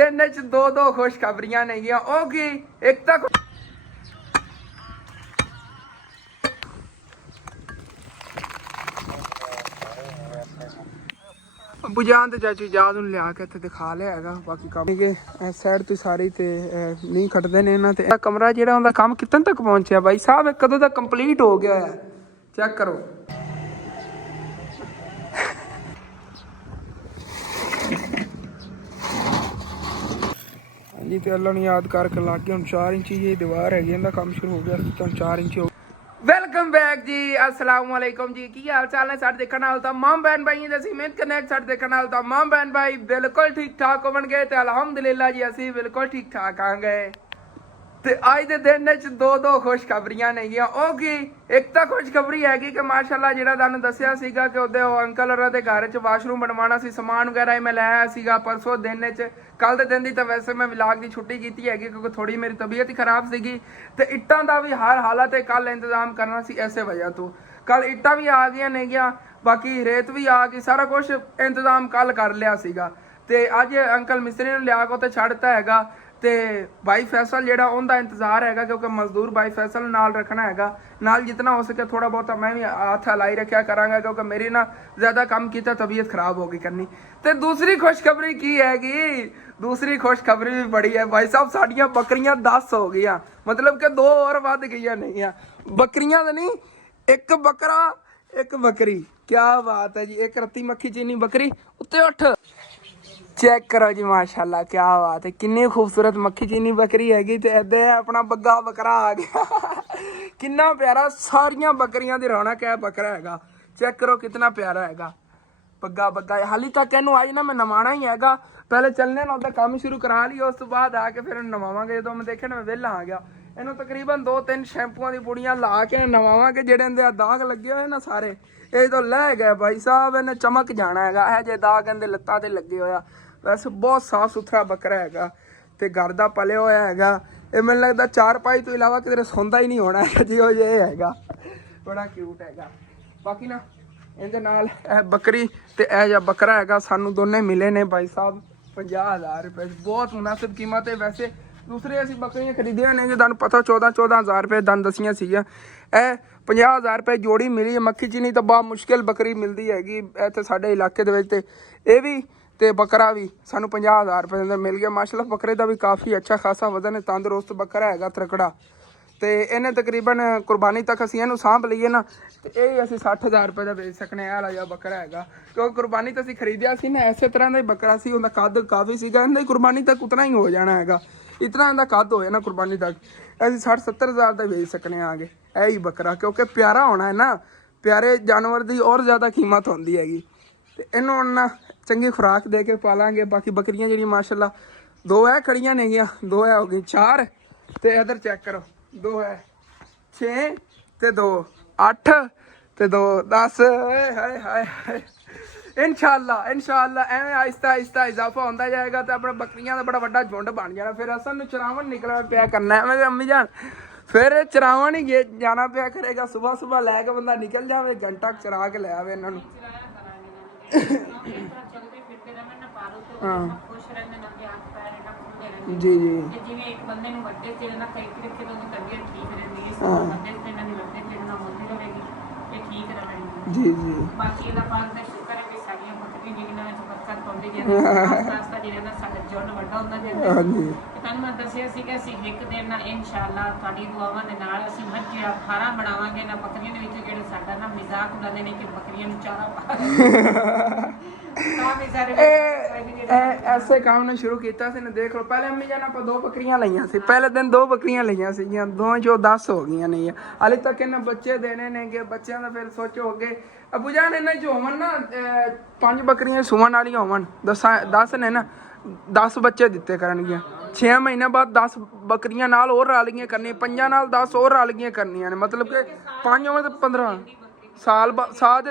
दिन दो खुशखबरियां नहीं है ओके एक तक बुझान तो चाचू इजाद ਨੂੰ ਲਿਆ ਕੇ ਇੱਥੇ ਦਿਖਾ ਲਿਆ ਹੈਗਾ ਬਾਕੀ ਕੰਮ ਕਿ ਇਸ ਸਾਈਡ ਤੇ ਸਾਰੀ ਤੇ ਨਹੀਂ ਖੜਦੇ ਨੇ ਇਹਨਾਂ ਤੇ ਇਹ ਕਮਰਾ ਜਿਹੜਾ ਉਹਦਾ ਕੰਮ ਕਿੱਥੇ ਤੱਕ ਪਹੁੰਚਿਆ ਬਾਈ ਸਾਹਿਬ ਇਹ ਕਦੋਂ ਤੱਕ ਕੰਪਲੀਟ ਹੋ ਗਿਆ ਹੈ ਚੈੱਕ ਕਰੋ ਹਾਂਜੀ ਤੇ ਅੱਲਾ ਨੂੰ ਯਾਦ ਕਰਕੇ ਲੱਗ ਗਿਆ ਹੁਣ 4 ਇੰਚ ਇਹ ਦੀਵਾਰ ਹੈਗੀ ਇਹਦਾ ਕੰਮ ਸ਼ੁਰੂ ਹੋ ਗਿਆ ਸੀ ਤਾਂ 4 ਇੰਚ वेलकम बैक जी अस्सलाम वालेकुम जी की हाल चाल है साडे देखण वाले तमाम बहन भाई जैसी मेहनत कनेक्ट साडे देखण वाले तमाम बहन भाई बिल्कुल ठीक ठाक होवन गए ते अल्हम्दुलिल्लाह जी असी बिल्कुल ठीक ठाक आ गए ਤੇ ਅੱਜ ਦੇ ਦਿਨ ਵਿੱਚ ਦੋ ਖੁਸ਼ਖਬਰੀਆਂ ਨੇਗੀਆਂ ਉਹ ਕੀ ਇੱਕ ਤਾਂ ਖੁਸ਼ਖਬਰੀ ਹੈਗੀ ਕਿ ਮਾਸ਼ਾਅੱਲਾ ਜਿਹੜਾ ਤੁਹਾਨੂੰ ਦੱਸਿਆ ਸੀਗਾ ਕਿ ਉਹਦੇ ਉਹ ਅੰਕਲ ਹੋਰਾਂ ਦੇ ਘਰ 'ਚ ਵਾਸ਼ਰੂਮ ਬਣਵਾਉਣਾ ਸੀ ਸਮਾਨ ਵਗੈਰਾ ਹੀ ਮੈਂ ਲੈ ਆਇਆ ਸੀਗਾ ਪਰਸੋਂ ਦਿਨ ਵਿੱਚ ਕੱਲ ਦੇ ਦਿਨ ਦੀ ਤਾਂ ਵੈਸੇ ਮੈਂ ਵਲੌਗ ਦੀ ਛੁੱਟੀ ਕੀਤੀ ਹੈਗੀ ਕਿਉਂਕਿ ਥੋੜੀ ਮੇਰੀ ਤਬੀਅਤ ਹੀ ਖਰਾਬ ਸੀਗੀ ਤੇ ਇੱਟਾਂ ਦਾ ਵੀ ਹਰ ਹਾਲਤ ਤੇ ਕੱਲ ਇੰਤਜ਼ਾਮ ਕਰਨਾ ਸੀ ਐਸੇ ਵਜ੍ਹਾ ਤੋਂ ਕੱਲ ਇੱਟਾਂ ਵੀ ਆ ਗਈਆਂ ਨੇਗੀਆਂ ਬਾਕੀ ਰੇਤ ਵੀ ਆ ਗਈ ਸਾਰਾ ਕੁਝ ਇੰਤਜ਼ਾਮ ਕੱਲ ਕਰ ਲਿਆ ਸੀਗਾ ਤੇ ਅੱਜ ਅੰਕਲ ਮਿਸਤਰੀ ਨੂੰ ਲਿਆ ਕੇ ਉੱਤੇ ਛੱਡਤਾ ਹੈਗਾ ਤੇ ਭਾਈ ਫੈਸਲ ਜਿਹੜਾ ਉਹਦਾ ਇੰਤਜ਼ਾਰ ਹੈਗਾ ਕਿਉਂਕਿ ਮਜ਼ਦੂਰ ਭਾਈ ਫੈਸਲ ਨਾਲ ਰੱਖਣਾ ਹੈਗਾ ਨਾਲ ਜਿੰਨਾ ਹੋ ਸਕੇ ਥੋੜਾ ਬਹੁਤਾ ਮੈਂ ਵੀ ਹੱਥ ਹਲਾਈ ਰੱਖਿਆ ਕਰਾਂਗਾ ਕਿਉਂਕਿ ਮੇਰੀ ਨਾ ਜ਼ਿਆਦਾ ਕੰਮ ਕੀਤਾ ਤਬੀਅਤ ਖਰਾਬ ਹੋ ਗਈ ਕਰਨੀ ਤੇ ਦੂਸਰੀ ਖੁਸ਼ਖਬਰੀ ਕੀ ਹੈਗੀ ਦੂਸਰੀ ਖੁਸ਼ਖਬਰੀ ਵੀ ਬੜੀ ਹੈ ਭਾਈ ਸਾਹਿਬ ਸਾਡੀਆਂ ਬੱਕਰੀਆਂ 10 ਹੋ ਗਈਆਂ ਮਤਲਬ ਕਿ 2 ਹੋਰ ਵੱਧ ਗਈਆਂ ਨਹੀਂ ਆ ਬੱਕਰੀਆਂ ਤਾਂ ਨਹੀਂ ਇੱਕ ਬੱਕਰਾ ਇੱਕ ਬੱਕਰੀ ਕੀ ਬਾਤ ਹੈ ਜੀ ਇੱਕ ਰੱਤੀ ਮੱਖੀ ਚੀਨੀ ਬੱਕਰੀ ਉੱਤੇ ਉੱਠ चेक करो जी माशाल्लाह क्या बात है कितनी खूबसूरत मक्खी चीनी बकरी हैगी ते इधर अपना बग्गा बकरा आ गया कितना प्यारा सारिया बकरियां दी रौनक है बकरा हैगा चेक करो कितना प्यारा हैगा बग्गा बग्गा हाली तक इनू आज ना मैं नवाना ही हैगा पहले चलने ना उधर काम शुरू करा लिया उस तो बाद आके फिर नवावांगे जो मैं देखे मैं वेला आ गया इनू तकरीबन 2-3 शैंपूआं दी पुड़ियां ला के नवावांगे जेड़े इहदे दाग लगे हुए ना सारे ये तो लै गए भाई साहब इन्हें चमक जाना हैगा है जे दाग इहदे लत्तां ते लगे होया वैसे बहुत साफ सुथरा बकरा हैगा ते घर दा पले होया हैगा ये मैनूं लगदा 4 पाई तो इलावा किधरे सोंदा ही नहीं होना है जिहो जे हैगा बड़ा क्यूट हैगा बाकी ना इहदे नाल बकरी ते ए जा बकरा हैगा सानू दोने मिले ने भाई साहब 50,000 रुपए बहुत मुनासिब कीमत है वैसे दूसरे असीं बकरियां खरीदियां ने जो तुहानूं पता 14,000 रुपए दन दसियां सीगियां ए 50,000 रुपए जोड़ी मिली है मक्खी चीनी तो बहुत मुश्किल बकरी मिलती हैगी इत्थे साडे इलाके दे विच ते ये भी ਤੇ ਬੱਕਰਾ ਵੀ ਸਾਨੂੰ 50,000 ਰੁਪਏ ਦੇ ਅੰਦਰ ਮਿਲ ਗਿਆ ਮਾਸ਼ਾਅੱਲਾ ਬੱਕਰੇ ਦਾ ਵੀ ਕਾਫੀ ਅੱਛਾ ਖਾਸਾ ਵਜ਼ਨ ਹੈ ਤੰਦਰੁਸਤ ਬੱਕਰਾ ਹੈਗਾ ਤਕੜਾ ਤੇ ਇਹਨੇ ਤਕਰੀਬਨ ਕੁਰਬਾਨੀ ਤੱਕ ਅਸੀਂ ਇਹਨੂੰ ਸਾਂਭ ਲਈਏ ਨਾ ਤੇ ਇਹ ਅਸੀਂ 60,000 ਰੁਪਏ ਦਾ ਵੇਚ ਸਕਨੇ ਆ ਵਾਲਾ ਜਿਹਾ ਬੱਕਰਾ ਹੈਗਾ ਕਿਉਂਕਿ ਕੁਰਬਾਨੀ ਤਾਂ ਅਸੀਂ ਖਰੀਦਿਆ ਸੀ ਨਾ ਐਸੇ ਤਰ੍ਹਾਂ ਦਾ ਹੀ ਬੱਕਰਾ ਸੀ ਉਹਦਾ ਕੱਦ ਕਾਫੀ ਸੀਗਾ ਇਹਦਾ ਕੁਰਬਾਨੀ ਤੱਕ ਉਤਨਾ ਹੀ ਹੋ ਜਾਣਾ ਹੈਗਾ ਇਤਨਾ ਇਹਦਾ ਕੱਦ ਹੋਇਆ ਨਾ ਕੁਰਬਾਨੀ ਤੱਕ ਅਸੀਂ 60-70,000 ਦਾ ਵੇਚ ਸਕਨੇ ਆਗੇ ਇਹ ਹੀ ਬੱਕਰਾ ਕਿਉਂਕਿ ਪਿਆਰਾ ਹੋਣਾ ਹੈ ਨਾ ਪਿਆਰੇ ਜਾਨਵਰ ਦੀ ਔਰ ਜ਼ਿਆਦਾ ਕੀਮਤ ਹੁੰਦੀ ਹੈਗੀ ਤੇ ਇਹਨੂੰ ਨਾ ਚੰਗੀ ਖੁਰਾਕ ਦੇ ਕੇ ਪਾਲਾਂਗੇ ਬਾਕੀ ਬੱਕਰੀਆਂ ਜਿਹੜੀਆਂ ਮਾਸ਼ਾਅੱਲਾ 2 ਹੈ ਖੜੀਆਂ ਨੇਗੀਆਂ 2 ਹੈ ਹੋ ਗਈ 4 ਤੇ ਇਧਰ ਚੈੱਕ ਕਰੋ 2 ਹੈ 6 ਤੇ 2 8 ਤੇ 2 10 ਹਾਏ ਹਾਏ ਇਨਸ਼ਾਅੱਲਾ ਐਵੇਂ ਆਹਿਸਤਾ ਆਹਿਸਤਾ ਇਜ਼ਾਫਾ ਹੁੰਦਾ ਜਾਏਗਾ ਤੇ ਆਪਣੇ ਬੱਕਰੀਆਂ ਦਾ ਬੜਾ ਵੱਡਾ ਝੁੰਡ ਬਣ ਜਾਣਾ ਫਿਰ ਅਸਾਂ ਨੂੰ ਚਰਾਵਣ ਨਿਕਲਣਾ ਪਿਆ ਕਰਨਾ ਐਵੇਂ ਅੰਮੀ ਜਾਨ ਫਿਰ ਚਰਾਵਣ ਹੀ ਜਾਣਾ ਪਿਆ ਕਰੇਗਾ ਸਵੇਰ ਲੈ ਕੇ ਬੰਦਾ ਨਿਕਲ ਜਾਵੇ ਘੰਟਾ ਚਰਾ ਕੇ ਲੈ ਆਵੇ ਇਹਨਾਂ ਨੂੰ जी जी जिवें एक बंदे नूं वड्डे सिर ना कई तरीके तो तबीयत ठीक रहंदी है इस बंदे से ना वड्डे सिर ना होंदी रहेगी ते ठीक रहेगी जी जी बाकी दा पाक दा शुक्र है कि साडियां बकरी जिन्ना विच बरकत पाउंदी जांदी आस्ता जिहड़ा ना साडा जुन वड्डा हुंदा जांदा हां जी ते तानूं मैं दस्सिया सी कि ਅਸੀਂ ਇੱਕ ਦਿਨ ਨਾ इंशाअल्लाह ਤੁਹਾਡੀ ਦੁਆਵਾਂ ਦੇ ਨਾਲ ਅਸੀਂ ਮੱਝ ਜਿਹੜਾ ਫਾਰਾ ਬਣਾਵਾਂਗੇ ਨਾ ਬੱਕਰੀਆਂ ਦੇ ਵਿੱਚ ਜਿਹੜੇ ਸਾਡਾ ਨਾ ਮਜ਼ਾਕ ਉਡਾਉਂਦੇ ਨੇ ਕਿ ਬੱਕਰੀਆਂ ਨੂੰ ਚਾਰਾ ਪਾ ऐसे काम ने शुरू किया ਸੀ देख लो पहले अम्मी जान ਆਪਾਂ 2 ਬੱਕਰੀਆਂ ਲਈਆਂ ਸੀ ਪਹਿਲੇ ਦਿਨ 2 ਬੱਕਰੀਆਂ ਲਈਆਂ ਸੀਗੀਆਂ ਦੋਵਾਂ ਚੋਂ 10 ਹੋ ਗਈਆਂ ਨਹੀਂ ਹਾਲੇ ਤੱਕ ਇਹਨਾਂ ਬੱਚੇ ਦੇਣੇ ਨੇਗੇ ਬੱਚਿਆਂ ਦਾ ਫਿਰ ਸੋਚੋ ਅੱਗੇ ਅਬੂ ਜਾਨ ਇਹਨਾਂ ਚ ਹੋਵਣ ਨਾ 5 ਬੱਕਰੀਆਂ ਸੁਵਣ ਵਾਲੀਆਂ ਹੋਵਣ 10 ਨੇ ਨਾ 10 ਬੱਚੇ ਦਿੱਤੇ ਕਰਨਗੀਆਂ 6 ਮਹੀਨੇ ਬਾਅਦ 10 ਬੱਕਰੀਆਂ ਨਾਲ ਹੋਰ ਰਾਲੀਆਂ ਕਰਨੀਆਂ 5 ਨਾਲ 10 ਹੋਰ ਰਾਲੀਆਂ ਕਰਨੀਆਂ ਨੇ ਮਤਲਬ ਕਿ 5 ਹੋਵੇ ਤੇ 15 ਸਾਲ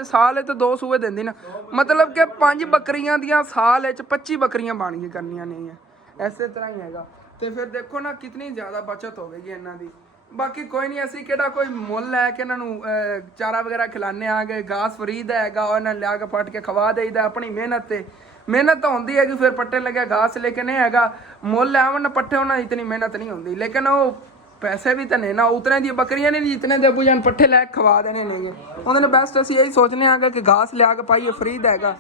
ਸਾਲ ਤੇ 2 ਸੂਏ ਦਿੰਦੀ ਨਾ ਮਤਲਬ ਕਿ 5 ਬੱਕਰੀਆਂ ਦੀਆਂ ਸਾਲ ਵਿੱਚ 25 ਬੱਕਰੀਆਂ ਬਣ ਕੇ ਕਰਨੀਆਂ ਨਹੀਂ ਹੈ ਐਸੇ ਤਰ੍ਹਾਂ ਹੀ ਹੈਗਾ ਤੇ ਫਿਰ ਦੇਖੋ ਨਾ ਕਿਤਨੀ ਜ਼ਿਆਦਾ ਬਚਤ ਹੋਵੇਗੀ ਇਹਨਾਂ ਦੀ ਬਾਕੀ ਕੋਈ ਨਹੀਂ ਅਸੀਂ ਕਿਹੜਾ ਕੋਈ ਮੁੱਲ ਲੈ ਕੇ ਇਹਨਾਂ ਨੂੰ ਚਾਰਾ ਵਗੈਰਾ ਖਿਲਾਣੇ ਆਗੇ ਘਾਸ ਫਰੀ ਦਾ ਹੈਗਾ ਉਹਨਾਂ ਲਿਆ ਕੇ ਫਟ ਕੇ ਖਵਾ ਦੇਈਦਾ ਆਪਣੀ ਮਿਹਨਤ ਤੇ ਮਿਹਨਤ ਤਾਂ ਹੁੰਦੀ ਹੈਗੀ, ਫਿਰ ਪੱਟੇ ਲੱਗਿਆ ਘਾਸ ਲੇਕਿਨ ਇਹ ਹੈਗਾ ਮੁੱਲ ਆਵਣ ਪੱਠੇ ਉਹਨਾਂ ਦੀ ਇਤਨੀ ਮਿਹਨਤ ਨਹੀਂ ਹੁੰਦੀ, ਲੇਕਿਨ ਉਹ ਪੈਸੇ ਵੀ ਤਾਂ ਨੇ ਨਾ ਉਤਨੇ ਦੀਆਂ ਬੱਕਰੀਆਂ ਨੇ ਜਿਤਨੇ ਦੇ ਅੱਬੂ ਜਾਨ ਪੱਠੇ ਲੈ ਕੇ ਖਵਾ ਦੇਣੇ ਨੇਗੇ। ਉਹਦੇ ਨਾਲ ਬੈਸਟ ਅਸੀਂ ਇਹੀ ਸੋਚਨੇ ਆਂਗੇ ਕਿ ਘਾਸ ਲਿਆ ਕੇ ਪਾਈਏ, ਫਰੀ ਦਾ ਹੈਗਾ।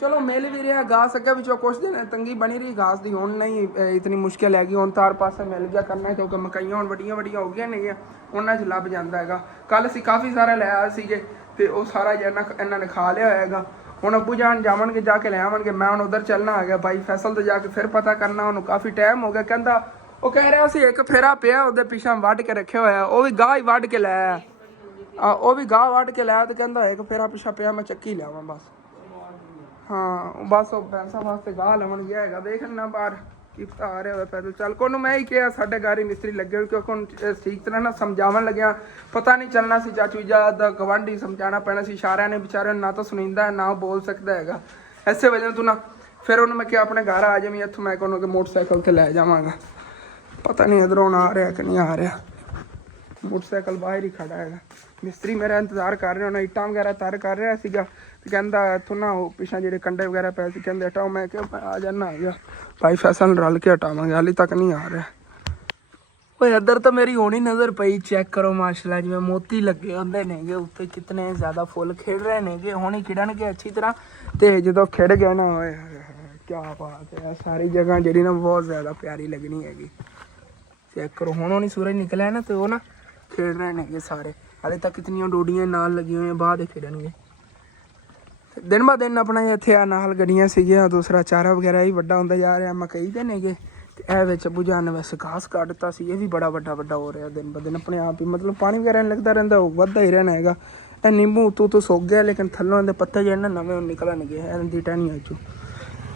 ਚਲੋ ਮਿਲ ਵੀ ਰਿਹਾ ਘਾਸ, ਅੱਗੇ ਵਿੱਚੋਂ ਕੁਛ ਦਿਨ ਤੰਗੀ ਬਣੀ ਰਹੀ ਘਾਸ ਦੀ, ਹੁਣ ਨਹੀਂ ਇਤਨੀ ਮੁਸ਼ਕਿਲ ਹੈਗੀ, ਹੁਣ ਤਾਰ ਪਾਸੇ ਮਿਲ ਗਿਆ ਕਰਨਾ, ਕਿਉਂਕਿ ਮਕਾਈਆਂ ਹੁਣ ਵੱਡੀਆਂ ਵੱਡੀਆਂ ਹੋ ਗਈਆਂ ਨੇਗੀਆਂ, ਉਹਨਾਂ 'ਚ ਲੱਭ ਜਾਂਦਾ ਹੈਗਾ। ਕੱਲ ਅਸੀਂ ਕਾਫੀ ਸਾਰਾ ਲੈ ਆਏ ਸੀਗੇ ਤੇ ਉਹ ਸਾਰਾ ਜਿਹਾ ਇਹਨਾਂ ਨੇ ਖਾ ਲਿਆ ਹੋਏਗਾ। ਹੁਣ ਅੱਬੂ ਜਾਨ ਜਾਵਣਗੇ ਜਾ ਕੇ ਲੈ ਆਵਣਗੇ, ਮੈਂ ਹੁਣ ਉਧਰ ਚੱਲਣਾ ਹੈਗਾ ਬਾਈ ਫੈਸਲ ਤੇ ਜਾ ਕੇ ਫਿਰ ਪਤਾ ਕਰਨਾ ਉਹਨੂੰ, ਕਾਫੀ ਟਾਈਮ ਹੋ ਗਿਆ। ਕਹਿੰਦਾ ਉਹ ਕਹਿ ਰਿਹਾ ਸੀ ਇੱਕ ਫੇਰਾ ਪਿਆ ਉਹਦੇ ਪਿੱਛਾ ਵੱਢ ਕੇ ਰੱਖਿਆ ਹੋਇਆ, ਉਹ ਵੀ ਗਾਹ ਹੀ ਵੱਢ ਕੇ ਲੈ ਉਹ ਵੀ ਗਾਹ ਵੱਢ ਕੇ ਲੈ ਤੇ ਕਹਿੰਦਾ ਇੱਕ ਫੇਰਾ ਪਿੱਛਾ ਪਿਆ ਮੈਂ ਚੱਕੀ ਲਿਆਵਾਂ ਬਸ। ਹਾਂ ਬਸ ਉਹ ਪੈਸਾ ਵਾਸਤੇ ਗਾਹ ਲਵਣ ਗਿਆ ਹੈਗਾ, ਵੇਖਣਾ ਬਾਹਰ ਕੀ ਪਤਾ ਆ ਰਿਹਾ ਹੋਇਆ ਪੈਦਲ ਚੱਲ। ਕੋਨੂੰ ਮੈਂ ਹੀ ਕਿਹਾ ਸਾਡੇ ਘਰ ਹੀ ਮਿਸਤਰੀ ਲੱਗੇ, ਕਿਉਂਕਿ ਹੁਣ ਠੀਕ ਤਰ੍ਹਾਂ ਨਾ ਸਮਝਾਵਣ ਲੱਗਿਆ, ਪਤਾ ਨਹੀਂ ਚੱਲਣਾ ਸੀ ਚਾਚੂ ਜੀ ਦਾ ਗਵਾਂਢੀ ਸਮਝਾਉਣਾ ਪੈਣਾ ਸੀ, ਇਸ਼ਾਰਿਆਂ ਨੇ ਵਿਚਾਰਿਆਂ ਨੂੰ ਨਾ ਤਾਂ ਸੁਣੀਂਦਾ ਨਾ ਬੋਲ ਸਕਦਾ ਹੈਗਾ, ਐਸੇ ਵਜ੍ਹਾ ਤੋਂ ਨਾ ਫਿਰ ਉਹਨੂੰ ਮੈਂ ਕਿਹਾ ਆਪਣੇ ਘਰ ਆ ਜਾਵੀਂ, ਇੱਥੋਂ ਮੈਂ ਉਹਨੂੰ ਮੋਟਰਸਾਈਕਲ 'ਤੇ ਲੈ ਜਾਵਾਂਗਾ। ਪਤਾ ਨਹੀਂ ਇੱਧਰੋਂ ਆ ਰਿਹਾ ਕਿ ਨਹੀਂ ਆ ਰਿਹਾ, ਮੋਟਰਸਾਈਕਲ ਬਾਹਰ ਹੀ ਖੜਾ ਹੈਗਾ। ਮਿਸਤਰੀ ਮੇਰਾ ਇੰਤਜ਼ਾਰ ਕਰ ਰਿਹਾ, ਉਹਨਾਂ ਇੱਟਾਂ ਵਗੈਰਾ ਤਰ ਕਰ ਰਿਹਾ ਸੀਗਾ ਤੇ ਕਹਿੰਦਾ ਇੱਥੋਂ ਨਾ ਉਹ ਪਿੱਛਾ ਜਿਹੜੇ ਕੰਡੇ ਵਗੈਰਾ ਪਏ ਸੀ ਕਹਿੰਦੇ ਹਟਾਓ, ਮੈਂ ਕਿਹਾ ਮੈਂ ਆ ਜਾਣਾ ਹੈਗਾ ਭਾਈ ਫੈਸਲ ਰਲ ਕੇ ਹਟਾਵਾਂਗੇ, ਹਾਲੇ ਤੱਕ ਨਹੀਂ ਆ ਰਿਹਾ। ਓਏ ਇੱਧਰ ਤਾਂ ਮੇਰੀ ਹੋਣੀ ਨਜ਼ਰ ਪਈ, ਚੈੱਕ ਕਰੋ ਮਾਸ਼ਾਅੱਲਾ ਜਿਵੇਂ ਮੋਤੀ ਲੱਗੇ ਹੁੰਦੇ ਨੇਗੇ ਉੱਤੇ, ਕਿਤਨੇ ਜ਼ਿਆਦਾ ਫੁੱਲ ਖਿੜ ਰਹੇ ਨੇਗੇ, ਹੁਣ ਹੀ ਖਿੜਨਗੇ ਅੱਛੀ ਤਰ੍ਹਾਂ, ਤੇ ਜਦੋਂ ਖਿੜ ਗਏ ਨਾ ਓਏ ਕਿਆ ਬਾਤ ਹੈ, ਸਾਰੀ ਜਗ੍ਹਾ ਜਿਹੜੀ ਨਾ ਬਹੁਤ ਜ਼ਿਆਦਾ ਪਿਆਰੀ ਲੱਗਣੀ ਹੈਗੀ। ਚੈੱਕ ਕਰੋ ਹੁਣ ਉਹ ਨਹੀਂ ਸੂਰਜ ਨਿਕਲਿਆ ਨਾ ਤੇ ਉਹ ਨਾ ਖੇਡ ਰਹੇ ਨੇਗੇ ਸਾਰੇ, ਹਾਲੇ ਤੱਕ ਕਿਤਨੀਆਂ ਡੋਡੀਆਂ ਨਾਲ ਲੱਗੀਆਂ ਹੋਈਆਂ, ਬਾਅਦ ਹੀ ਖੇਡਣਗੇ। ਦਿਨ ਬਾ ਦਿਨ ਆਪਣਾ ਇੱਥੇ ਆ ਨਾਲ ਗੱਡੀਆਂ ਸੀਗੀਆਂ, ਦੂਸਰਾ ਚਾਰਾ ਵਗੈਰਾ ਹੀ ਵੱਡਾ ਹੁੰਦਾ ਜਾ ਰਿਹਾ, ਮਕਈ ਦੇ ਨੇਗੇ ਤੇ ਇਹ ਵਿੱਚ ਅੱਬੂ ਜਾਨ ਨੇ ਵੈਸੇ ਘਾਸ ਕੱਢ ਦਿੱਤਾ ਸੀ, ਇਹ ਵੀ ਬੜਾ ਵੱਡਾ ਹੋ ਰਿਹਾ ਦਿਨ ਬ ਦਿਨ ਆਪਣੇ ਆਪ ਹੀ, ਮਤਲਬ ਪਾਣੀ ਵਗੈਰਾ ਨਹੀਂ ਲੱਗਦਾ ਰਹਿੰਦਾ, ਉਹ ਵੱਧਦਾ ਹੀ ਰਹਿਣਾ ਹੈਗਾ। ਇਹ ਨਿੰਬੂ ਉੱਤੋਂ ਸੁੱਕ ਗਿਆ, ਲੇਕਿਨ ਥੱਲੋਂ ਇਹਦੇ ਪੱਤੇ ਜਿਹੜੇ ਨਾ ਨਵੇਂ ਨਿਕਲਣਗੇ ਇਹਨਾਂ ਦੀ ਟਹਿਣੀਆਂ 'ਚੋਂ।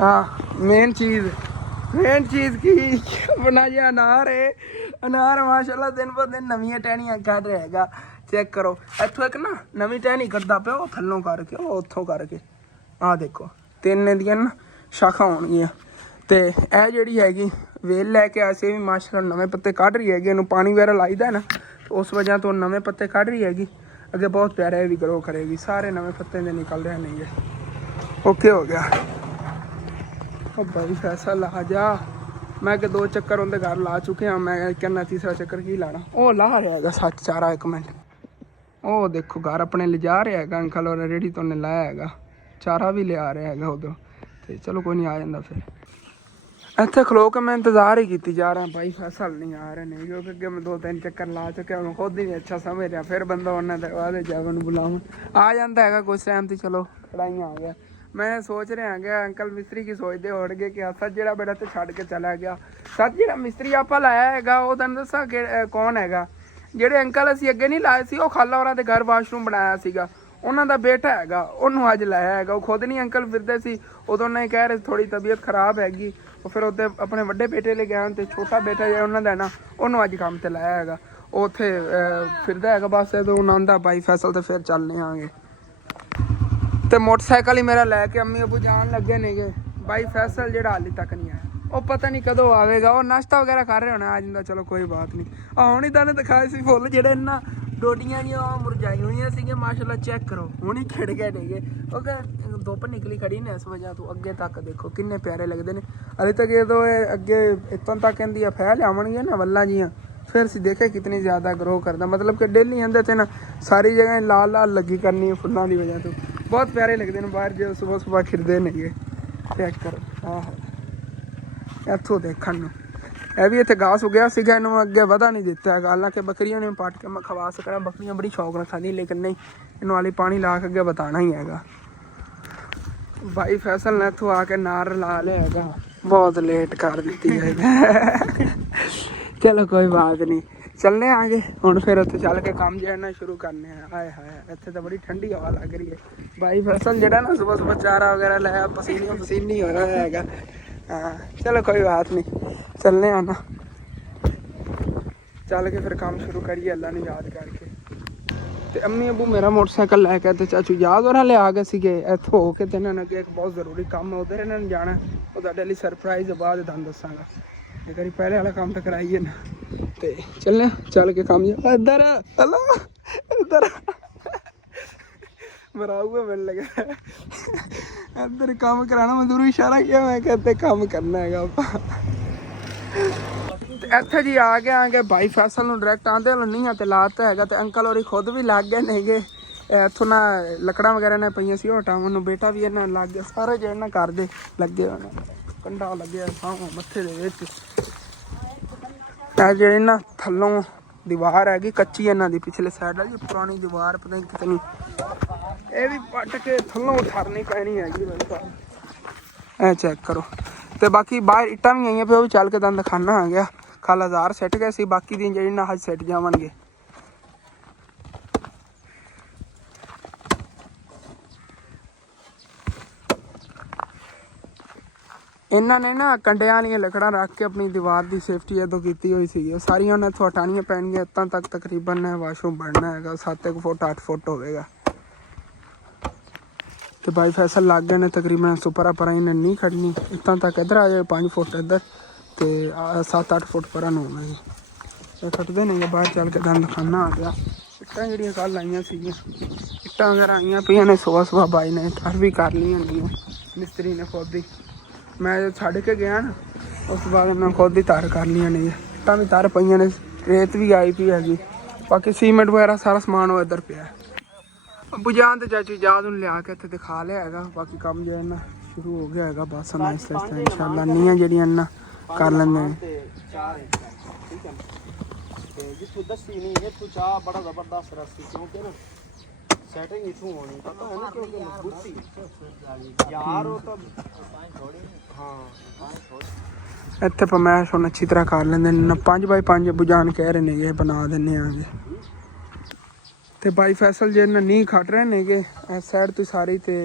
ਹਾਂ ਮੇਨ ਚੀਜ਼ ਕੀ ਆਪਣਾ ਜਿਹਾ ਅਨਾਰ ਹੈ, ਅਨਾਰ ਮਾਸ਼ਾਅੱਲਾ ਦਿਨ ਬ ਦਿਨ ਨਵੀਆਂ ਟਹਿਣੀਆਂ ਕੱਢ ਰਿਹਾ ਹੈਗਾ। ਚੈੱਕ ਕਰੋ ਇੱਥੋਂ ਇੱਕ ਨਾ ਨਵੀਂ ਟਹਿਣੀ ਕੱਢਦਾ ਪਿਆ, ਉਹ ਥੱਲੋਂ ਕਰਕੇ ਉਹ ਉੱਥੋਂ ਕਰਕੇ, ਆਹ ਦੇਖੋ ਤਿੰਨ ਦੀਆਂ ਨਾ ਸ਼ਾਖਾਂ ਹੋਣਗੀਆਂ, ਤੇ ਇਹ ਜਿਹੜੀ ਹੈਗੀ ਵੇਲ ਲੈ ਕੇ ਆਸੇ ਵੀ ਮਾਸ਼ਾਅੱਲਾ ਨਵੇਂ ਪੱਤੇ ਕੱਢ ਰਹੀ ਹੈਗੀ, ਇਹਨੂੰ ਪਾਣੀ ਵਗੈਰਾ ਲਾਈਦਾ ਨਾ ਉਸ ਵਜ੍ਹਾ ਤੋਂ ਨਵੇਂ ਪੱਤੇ ਕੱਢ ਰਹੀ ਹੈਗੀ, ਅੱਗੇ ਬਹੁਤ ਪਿਆਰਾ ਇਹ ਵੀ ਗਰੋ ਕਰੇਗੀ, ਸਾਰੇ ਨਵੇਂ ਪੱਤੇ ਦੇ ਨਿਕਲ ਰਹੇ ਨੇਗੇ। ਓਕੇ ਹੋ ਗਿਆ ਉਹ ਭਾਈ ਫੈਸਲ ਆ ਜਾ, ਮੈਂ ਕਿ 2 ਚੱਕਰ ਉਹਦੇ ਘਰ ਲਾ ਚੁੱਕੇ ਹਾਂ, ਮੈਂ ਕਹਿੰਦਾ ਤੀਸਰਾ ਚੱਕਰ ਕੀ ਲਾਣਾ। ਉਹ ਲਾ ਰਿਹਾ ਹੈਗਾ ਸੱਚ ਚਾਰਾ, ਇੱਕ ਮਿੰਟ ਉਹ ਦੇਖੋ ਘਰ ਆਪਣੇ ਲਿਜਾ ਰਿਹਾ ਹੈਗਾ ਅੰਕਲ, ਔਰ ਰੇੜੀ ਤੋਂ ਉਹਨੇ ਲਾਇਆ ਹੈਗਾ, ਚਾਰਾ ਵੀ ਲਿਆ ਰਿਹਾ ਹੈਗਾ ਉਦੋਂ, ਤੇ ਚਲੋ ਕੋਈ ਨਹੀਂ ਆ ਜਾਂਦਾ। ਫਿਰ ਇੱਥੇ ਖਲੋ ਕੇ ਮੈਂ ਇੰਤਜ਼ਾਰ ਹੀ ਕੀਤੀ ਜਾ ਰਿਹਾ, ਭਾਈ ਫੈਸਲ ਨਹੀਂ ਆ ਰਹੇ ਨੇ, ਕਿਉਂਕਿ ਅੱਗੇ ਮੈਂ 2-3 ਚੱਕਰ ਲਾ ਚੁੱਕਿਆ, ਮੈਂ ਖੁਦ ਹੀ ਨਹੀਂ ਅੱਛਾ ਸਮਝ ਰਿਹਾ, ਫਿਰ ਬੰਦਾ ਉਹਨਾਂ ਦੇ ਬਾਅਦ ਜਾ ਉਹਨੂੰ ਬੁਲਾਵਾਂ ਆ ਜਾਂਦਾ ਹੈਗਾ ਕੁਛ ਟਾਈਮ ਤੇ, ਚਲੋ ਕੜਾਈਆਂ ਆ ਗਿਆ। ਮੈਂ ਸੋਚ ਰਿਹਾ ਹੈਗਾ ਅੰਕਲ ਮਿਸਤਰੀ ਕੀ ਸੋਚਦੇ ਹੋਣਗੇ ਕਿ ਸੱਚ ਜਿਹੜਾ ਬੇਟਾ ਤੇ ਛੱਡ ਕੇ ਚਲਾ ਗਿਆ, ਸੱਚ ਜਿਹੜਾ ਮਿਸਤਰੀ ਆਪਾਂ ਲਾਇਆ ਹੈਗਾ ਉਹ ਤੁਹਾਨੂੰ ਦੱਸਾਂ ਕਿ ਕੌਣ ਹੈਗਾ, ਜਿਹੜੇ ਅੰਕਲ ਅਸੀਂ ਅੱਗੇ ਨਹੀਂ ਲਾਏ ਸੀ, ਉਹ ਖਾਲਾ ਹੋਰਾਂ ਦੇ ਘਰ ਵਾਸ਼ਰੂਮ ਬਣਾਇਆ ਸੀਗਾ, ਉਹਨਾਂ ਦਾ ਬੇਟਾ ਹੈਗਾ, ਉਹਨੂੰ ਅੱਜ ਲਾਇਆ ਹੈਗਾ। ਉਹ ਖੁਦ ਨਹੀਂ ਅੰਕਲ ਫਿਰਦੇ ਸੀ ਉਦੋਂ, ਉਹਨਾਂ ਨੇ ਕਹਿ ਰਹੇ ਥੋੜ੍ਹੀ ਤਬੀਅਤ ਖਰਾਬ ਹੈਗੀ, ਉਹ ਫਿਰ ਉੱਥੇ ਆਪਣੇ ਵੱਡੇ ਬੇਟੇ ਲੈ ਗਿਆ, ਤੇ ਛੋਟਾ ਬੇਟਾ ਜਿਹੜਾ ਉਹਨਾਂ ਦਾ ਨਾ ਉਹਨੂੰ ਅੱਜ ਕੰਮ ਤੇ ਲਾਇਆ ਹੈਗਾ, ਉਹ ਉੱਥੇ ਫਿਰਦਾ ਹੈਗਾ ਬਸ। ਜਦੋਂ ਉਹਨਾਂ ਆਉਂਦਾ ਬਾਈ ਫੈਸਲ ਤੇ ਫਿਰ ਚੱਲਨੇ ਆਂਗੇ, ਤੇ ਮੋਟਰਸਾਈਕਲ ਹੀ ਮੇਰਾ ਲੈ ਕੇ ਅੰਮੀ ਅੱਬੂ ਜਾਣ ਲੱਗੇ ਨੇਗੇ। ਬਾਈ ਫੈਸਲ ਜਿਹੜਾ ਹਾਲੇ ਤੱਕ ਨਹੀਂ ਆਇਆ, ਉਹ ਪਤਾ ਨਹੀਂ ਕਦੋਂ ਆਵੇਗਾ, ਉਹ ਨਾਸ਼ਤਾ ਵਗੈਰਾ ਕਰ ਰਹੇ ਹੋਣਾ, ਆ ਜਾਂਦਾ ਚਲੋ ਕੋਈ ਬਾਤ ਨਹੀਂ। ਹੁਣ ਹੀ ਤੁਹਾਨੂੰ ਦਿਖਾਏ ਸੀ ਫੁੱਲ ਜਿਹੜੇ ਇਹਨਾਂ ਡੋਡੀਆਂ ਨਹੀਂ ਉਹ ਮੁਰਝਾਈ ਹੋਈਆਂ ਸੀਗੀਆਂ ਮਾਸ਼ਾਅੱਲਾ, ਚੈੱਕ ਕਰੋ ਹੁਣ ਹੀ ਖਿੜ ਗਏ ਨੇਗੇ, ਕਿਉਂਕਿ ਧੁੱਪ ਨਿਕਲੀ ਖੜੀ ਨੇ ਇਸ ਵਜ੍ਹਾ ਤੋਂ। ਅੱਗੇ ਤੱਕ ਦੇਖੋ ਕਿੰਨੇ ਪਿਆਰੇ ਲੱਗਦੇ ਨੇ, ਹਾਲੇ ਤੱਕ ਜਦੋਂ ਇਹ ਅੱਗੇ ਇੱਥੋਂ ਤੱਕ ਕਹਿੰਦੀ ਫੈਲ ਆਉਣਗੀਆਂ ਨਾ ਵੱਲਾਂ ਜੀਆਂ, ਫਿਰ ਅਸੀਂ ਦੇਖਿਆ ਕਿਤਨੀ ਜ਼ਿਆਦਾ ਗਰੋ ਕਰਦਾ, ਮਤਲਬ ਕਿ ਡੇਲੀ ਇਹਦੇ 'ਤੇ ਨਾ ਸਾਰੀ ਜਗ੍ਹਾ ਲਾਲ ਲਾਲ ਲੱਗੀ ਕਰਨੀ ਫੁੱਲਾਂ ਦੀ ਵਜ੍ਹਾ ਤੋਂ, ਬਹੁਤ ਪਿਆਰੇ ਲੱਗਦੇ ਨੇ ਬਾਹਰ ਜਦੋਂ ਸੁਬਹ ਖਿੜਦੇ ਨੇਗੇ। ਚੈੱਕ ਕਰੋ ਆਹ ਇੱਥੋਂ ਦੇਖਣ ਨੂੰ, ਇਹ ਵੀ ਇੱਥੇ ਘਾਸ ਉਗਿਆ ਸੀਗਾ, ਇਹਨੂੰ ਅੱਗੇ ਵਧਾ ਨਹੀਂ ਦਿੱਤਾ ਹੈਗਾ, ਹਾਲਾਂਕਿ ਬੱਕਰੀਆਂ ਨੇ ਪੱਟ ਕੇ ਮੈਂ ਖਵਾ ਸਕਣਾ, ਬੱਕਰੀਆਂ ਬੜੀ ਸ਼ੌਕ ਨਾਲ ਖਾਂਦੀਆਂ, ਲੇਕਿਨ ਨਹੀਂ ਇਹਨੂੰ ਹਾਲੇ ਪਾਣੀ ਲਾ ਕੇ ਅੱਗੇ ਬਤਾਉਣਾ ਹੀ ਹੈਗਾ। ਭਾਈ ਫੈਸਲ ਨੇ ਇੱਥੋਂ ਆ ਕੇ ਨਾਰ ਲਾ ਲਿਆ ਹੈਗਾ, ਬਹੁਤ ਲੇਟ ਕਰ ਦਿੱਤੀ ਹੈ ਚਲੋ ਕੋਈ ਬਾਤ ਨਹੀਂ, ਚੱਲਨੇ ਆਗੇ ਹੁਣ ਫਿਰ ਉੱਥੇ ਚੱਲ ਕੇ ਕੰਮ ਜਿਹੜਾ ਸ਼ੁਰੂ ਕਰਨੇ ਆ। ਹਾਏ ਹਾਏ ਇੱਥੇ ਤਾਂ ਬੜੀ ਠੰਡੀ ਹਵਾ ਲੱਗ ਰਹੀ ਹੈ। ਭਾਈ ਫੈਸਲ ਜਿਹੜਾ ਨਾ ਸੁਬਹ ਚਾਰਾ ਵਗੈਰਾ ਲਾਇਆ, ਪਸੀਨੀ ਹੋ ਰਿਹਾ ਹੈਗਾ। ਹਾਂ ਚਲੋ ਕੋਈ ਬਾਤ ਨਹੀਂ, ਚੱਲਨੇ ਆ ਨਾ, ਚੱਲ ਕੇ ਫਿਰ ਕੰਮ ਸ਼ੁਰੂ ਕਰੀਏ ਅੱਲਾ ਨੂੰ ਯਾਦ ਕਰਕੇ। ਤੇ ਅੰਮੀ ਅੱਬੂ ਮੇਰਾ ਮੋਟਰਸਾਈਕਲ ਲੈ ਕੇ ਤੇ ਚਾਚੂ ਯਾਦ ਹੋਰਾਂ ਲਿਆ ਗਏ ਸੀਗੇ ਇੱਥੋਂ ਹੋ ਕੇ, ਤੇ ਇਹਨਾਂ ਨੇ ਅੱਗੇ ਇੱਕ ਬਹੁਤ ਜ਼ਰੂਰੀ ਕੰਮ ਹੈ ਉਧਰ ਇਹਨਾਂ ਨੂੰ ਜਾਣਾ, ਉਹ ਤੁਹਾਡੇ ਲਈ ਸਰਪ੍ਰਾਈਜ਼ ਬਾਅਦ ਤੁਹਾਨੂੰ ਦੱਸਾਂਗਾ, ਇੱਕ ਵਾਰੀ ਪਹਿਲੇ ਵਾਲਾ ਕੰਮ ਤਾਂ ਕਰਾਈਏ ਨਾ, ਤੇ ਚੱਲਨੇ ਚੱਲ ਕੇ ਕੰਮ ਇੱਧਰ ਹਲੋ ਇੱਧਰ ਮਰਾਊਗਾ ਮੈਨੂੰ ਲੱਗਾ। ਇੱਧਰ ਕੰਮ ਕਰਾਣਾ ਮਜ਼ਦੂਰ ਇਸ਼ਾਰਾ ਕਿਹਾ ਮੈਂ ਕਿ ਇੱਥੇ ਕੰਮ ਕਰਨਾ ਹੈਗਾ ਆਪਾਂ। ਤੇ ਇੱਥੇ ਜੀ ਆ ਗਏ ਭਾਈ ਫੈਸਲ ਨੂੰ ਡਾਇਰੈਕਟ ਆਂਦੇ ਨਹੀਂ ਤੇ ਲਾਤਾ ਹੈਗਾ। ਤੇ ਅੰਕਲ ਹੋਰੀ ਖੁਦ ਵੀ ਲੱਗ ਗਏ ਨੇਗੇ ਇੱਥੋਂ ਨਾ ਲੱਕੜਾਂ ਵਗੈਰਾ ਨੇ ਪਈਆਂ ਸੀ ਉਹ ਹਟਾਉਣ ਨੂੰ। ਬੇਟਾ ਵੀ ਇਹਨਾਂ ਲੱਗ ਗਿਆ ਸਾਰੇ ਜੇ ਇਹਨਾਂ ਕਰਦੇ ਲੱਗੇ ਹੋਣੇ ਕੰਡਾ ਲੱਗਿਆ ਸਾਹਮਣੇ ਮੱਥੇ ਦੇ ਵਿੱਚ। ਇਹ ਜਿਹੜੇ ਨਾ ਥੱਲੋਂ ਦੀਵਾਰ ਹੈਗੀ ਕੱਚੀ ਇਹਨਾਂ ਦੀ ਪਿਛਲੇ ਸਾਈਡ ਵਾਲੀ ਪੁਰਾਣੀ ਦੀਵਾਰ ਪਤਾ ਨਹੀਂ ਕਿਤਨੀ ਇਹ ਵੀ ਪੱਟ ਕੇ ਥੱਲੋਂ ਉਠਾਰਨੀ ਪੈਣੀ ਹੈਗੀ ਇਹ ਚੈੱਕ ਕਰੋ। ਤੇ ਬਾਕੀ ਬਾਹਰ ਇੱਟਾਂ ਵੀ ਆਈਆਂ ਪਈ ਉਹ ਵੀ ਚੱਲ ਕੇ ਤੁਹਾਨੂੰ ਦਿਖਾਣਾ ਆ ਗਿਆ। ਕੱਲ 1000 ਸੈੱਟ ਗਏ ਸੀ ਬਾਕੀ ਦੀ ਜਿਹੜੀ ਨਾ ਅੱਜ ਸੈੱਟ ਜਾਵਣਗੇ। ਇਹਨਾਂ ਨੇ ਨਾ ਕੰਡਿਆਂ ਵਾਲੀਆਂ ਲੱਕੜਾਂ ਰੱਖ ਕੇ ਆਪਣੀ ਦੀਵਾਰ ਦੀ ਸੇਫਟੀ ਇੱਥੋਂ ਕੀਤੀ ਹੋਈ ਸੀਗੀ। ਉਹ ਸਾਰੀਆਂ ਉਹਨਾਂ ਇੱਥੋਂ ਹਟਾਉਣੀਆਂ ਪੈਣਗੀਆਂ। ਇੱਦਾਂ ਤੱਕ ਤਕਰੀਬਨ ਵਾਸ਼ਰੂਮ ਬਣਨਾ ਹੈਗਾ 7 ਫੁੱਟ 8 ਫੁੱਟ ਹੋਵੇਗਾ। ਤੇ ਬਾਈ ਫੈਸਲ ਲੱਗ ਗਏ ਨੇ ਤਕਰੀਬਨ ਸੁਪਰਾ ਪਰਾਂ ਇਹਨੇ ਨਹੀਂ ਖੜਨੀ ਇੱਦਾਂ ਤੱਕ ਇੱਧਰ ਆ ਜਾਏ 5 ਫੁੱਟ ਇੱਧਰ ਤੇ 7-8 ਫੁੱਟ ਪਰਾਂ ਨੂੰ ਹੋਣਾ ਜੀ। ਇਹ ਖੜਦੇ ਨੇ ਬਾਹਰ ਚੱਲ ਕੇ ਦੰਦ ਖਾਨਾ ਆ ਗਿਆ। ਇੱਟਾਂ ਜਿਹੜੀਆਂ ਕੱਲ੍ਹ ਆਈਆਂ ਸੀਗੀਆਂ ਇੱਟਾਂ ਵਗੈਰਾ ਆਈਆਂ ਪਈਆਂ ਨੇ ਸੁਬਾਹ ਬਾਈ ਨੇ ਠਰ ਵੀ ਕਰ ਲਈਆਂ ਹੁੰਦੀਆਂ ਮਿਸਤਰੀ ਨੇ ਖੁਦ ਹੀ। ਮੈਂ ਜਦ ਛੱਡ ਕੇ ਗਿਆ ਨਾ ਉਸ ਤੋਂ ਬਾਅਦ ਇਹਨਾਂ ਖੁਦ ਹੀ ਤਾਰ ਕਰ ਲਈਆਂ ਨੇ। ਇੱਟਾਂ ਵੀ ਤਾਰ ਪਈਆਂ ਨੇ ਰੇਤ ਵੀ ਆਈ ਪਈ ਹੈਗੀ। ਬਾਕੀ ਸੀਮੈਂਟ ਵਗੈਰਾ ਸਾਰਾ ਸਮਾਨ ਉਹ ਇੱਧਰ ਪਿਆ। ਅੱਬੂ ਜਾਨ ਤੇ ਚਾਚੀ ਜਾਦ ਨੂੰ ਲਿਆ ਕੇ ਇੱਥੇ ਦਿਖਾ ਲਿਆ ਹੈਗਾ। ਬਾਕੀ ਕੰਮ ਜਿਹੜਾ ਨਾ ਸ਼ੁਰੂ ਹੋ ਗਿਆ ਹੈਗਾ ਬਸ ਆਹਿਸਤਾ ਆਹਿਸਤਾ ਇਨਸ਼ਾਅੱਲਾ ਨੀਆਂ ਜਿਹੜੀਆਂ ਨਾ ਕਰ ਲੈਂਦੇ ਨੇ। ਜਿੱਥੋਂ ਦੱਸੀ ਨਹੀਂ ਇੱਥੋਂ ਚਾਹ ਬੜਾ ਜ਼ਬਰਦਸਤ ਰਸੀ ਕਿਉਂਕਿ ਨਾ ਸੈਟਿੰਗ ਇਥੋਂ ਹੋਣੀ ਪਤਾ ਹੈ ਨਾ ਕਿਉਂਕਿ ਮਜ਼ਬੂਤੀ ਯਾਰ ਉਹ ਤਾਂ ਹਾਂ ਇੱਥੇ ਪਮੈਸ਼ ਹੁਣ ਅੱਛੀ ਤਰ੍ਹਾਂ ਕਰ ਲੈਂਦੇ ਨੇ। 5x5 ਬੁਝਾਨ ਕਹਿ ਰਹੇ ਨੇਗੇ ਬਣਾ ਦਿੰਦੇ ਆਗੇ। ਤੇ ਬਾਈ ਫੈਸਲ ਜੇ ਨਾ ਨਹੀਂ ਖੱਟ ਰਹੇ ਨੇਗੇ ਇਸ ਸਾਈਡ ਤੋਂ ਸਾਰੀ ਤੇ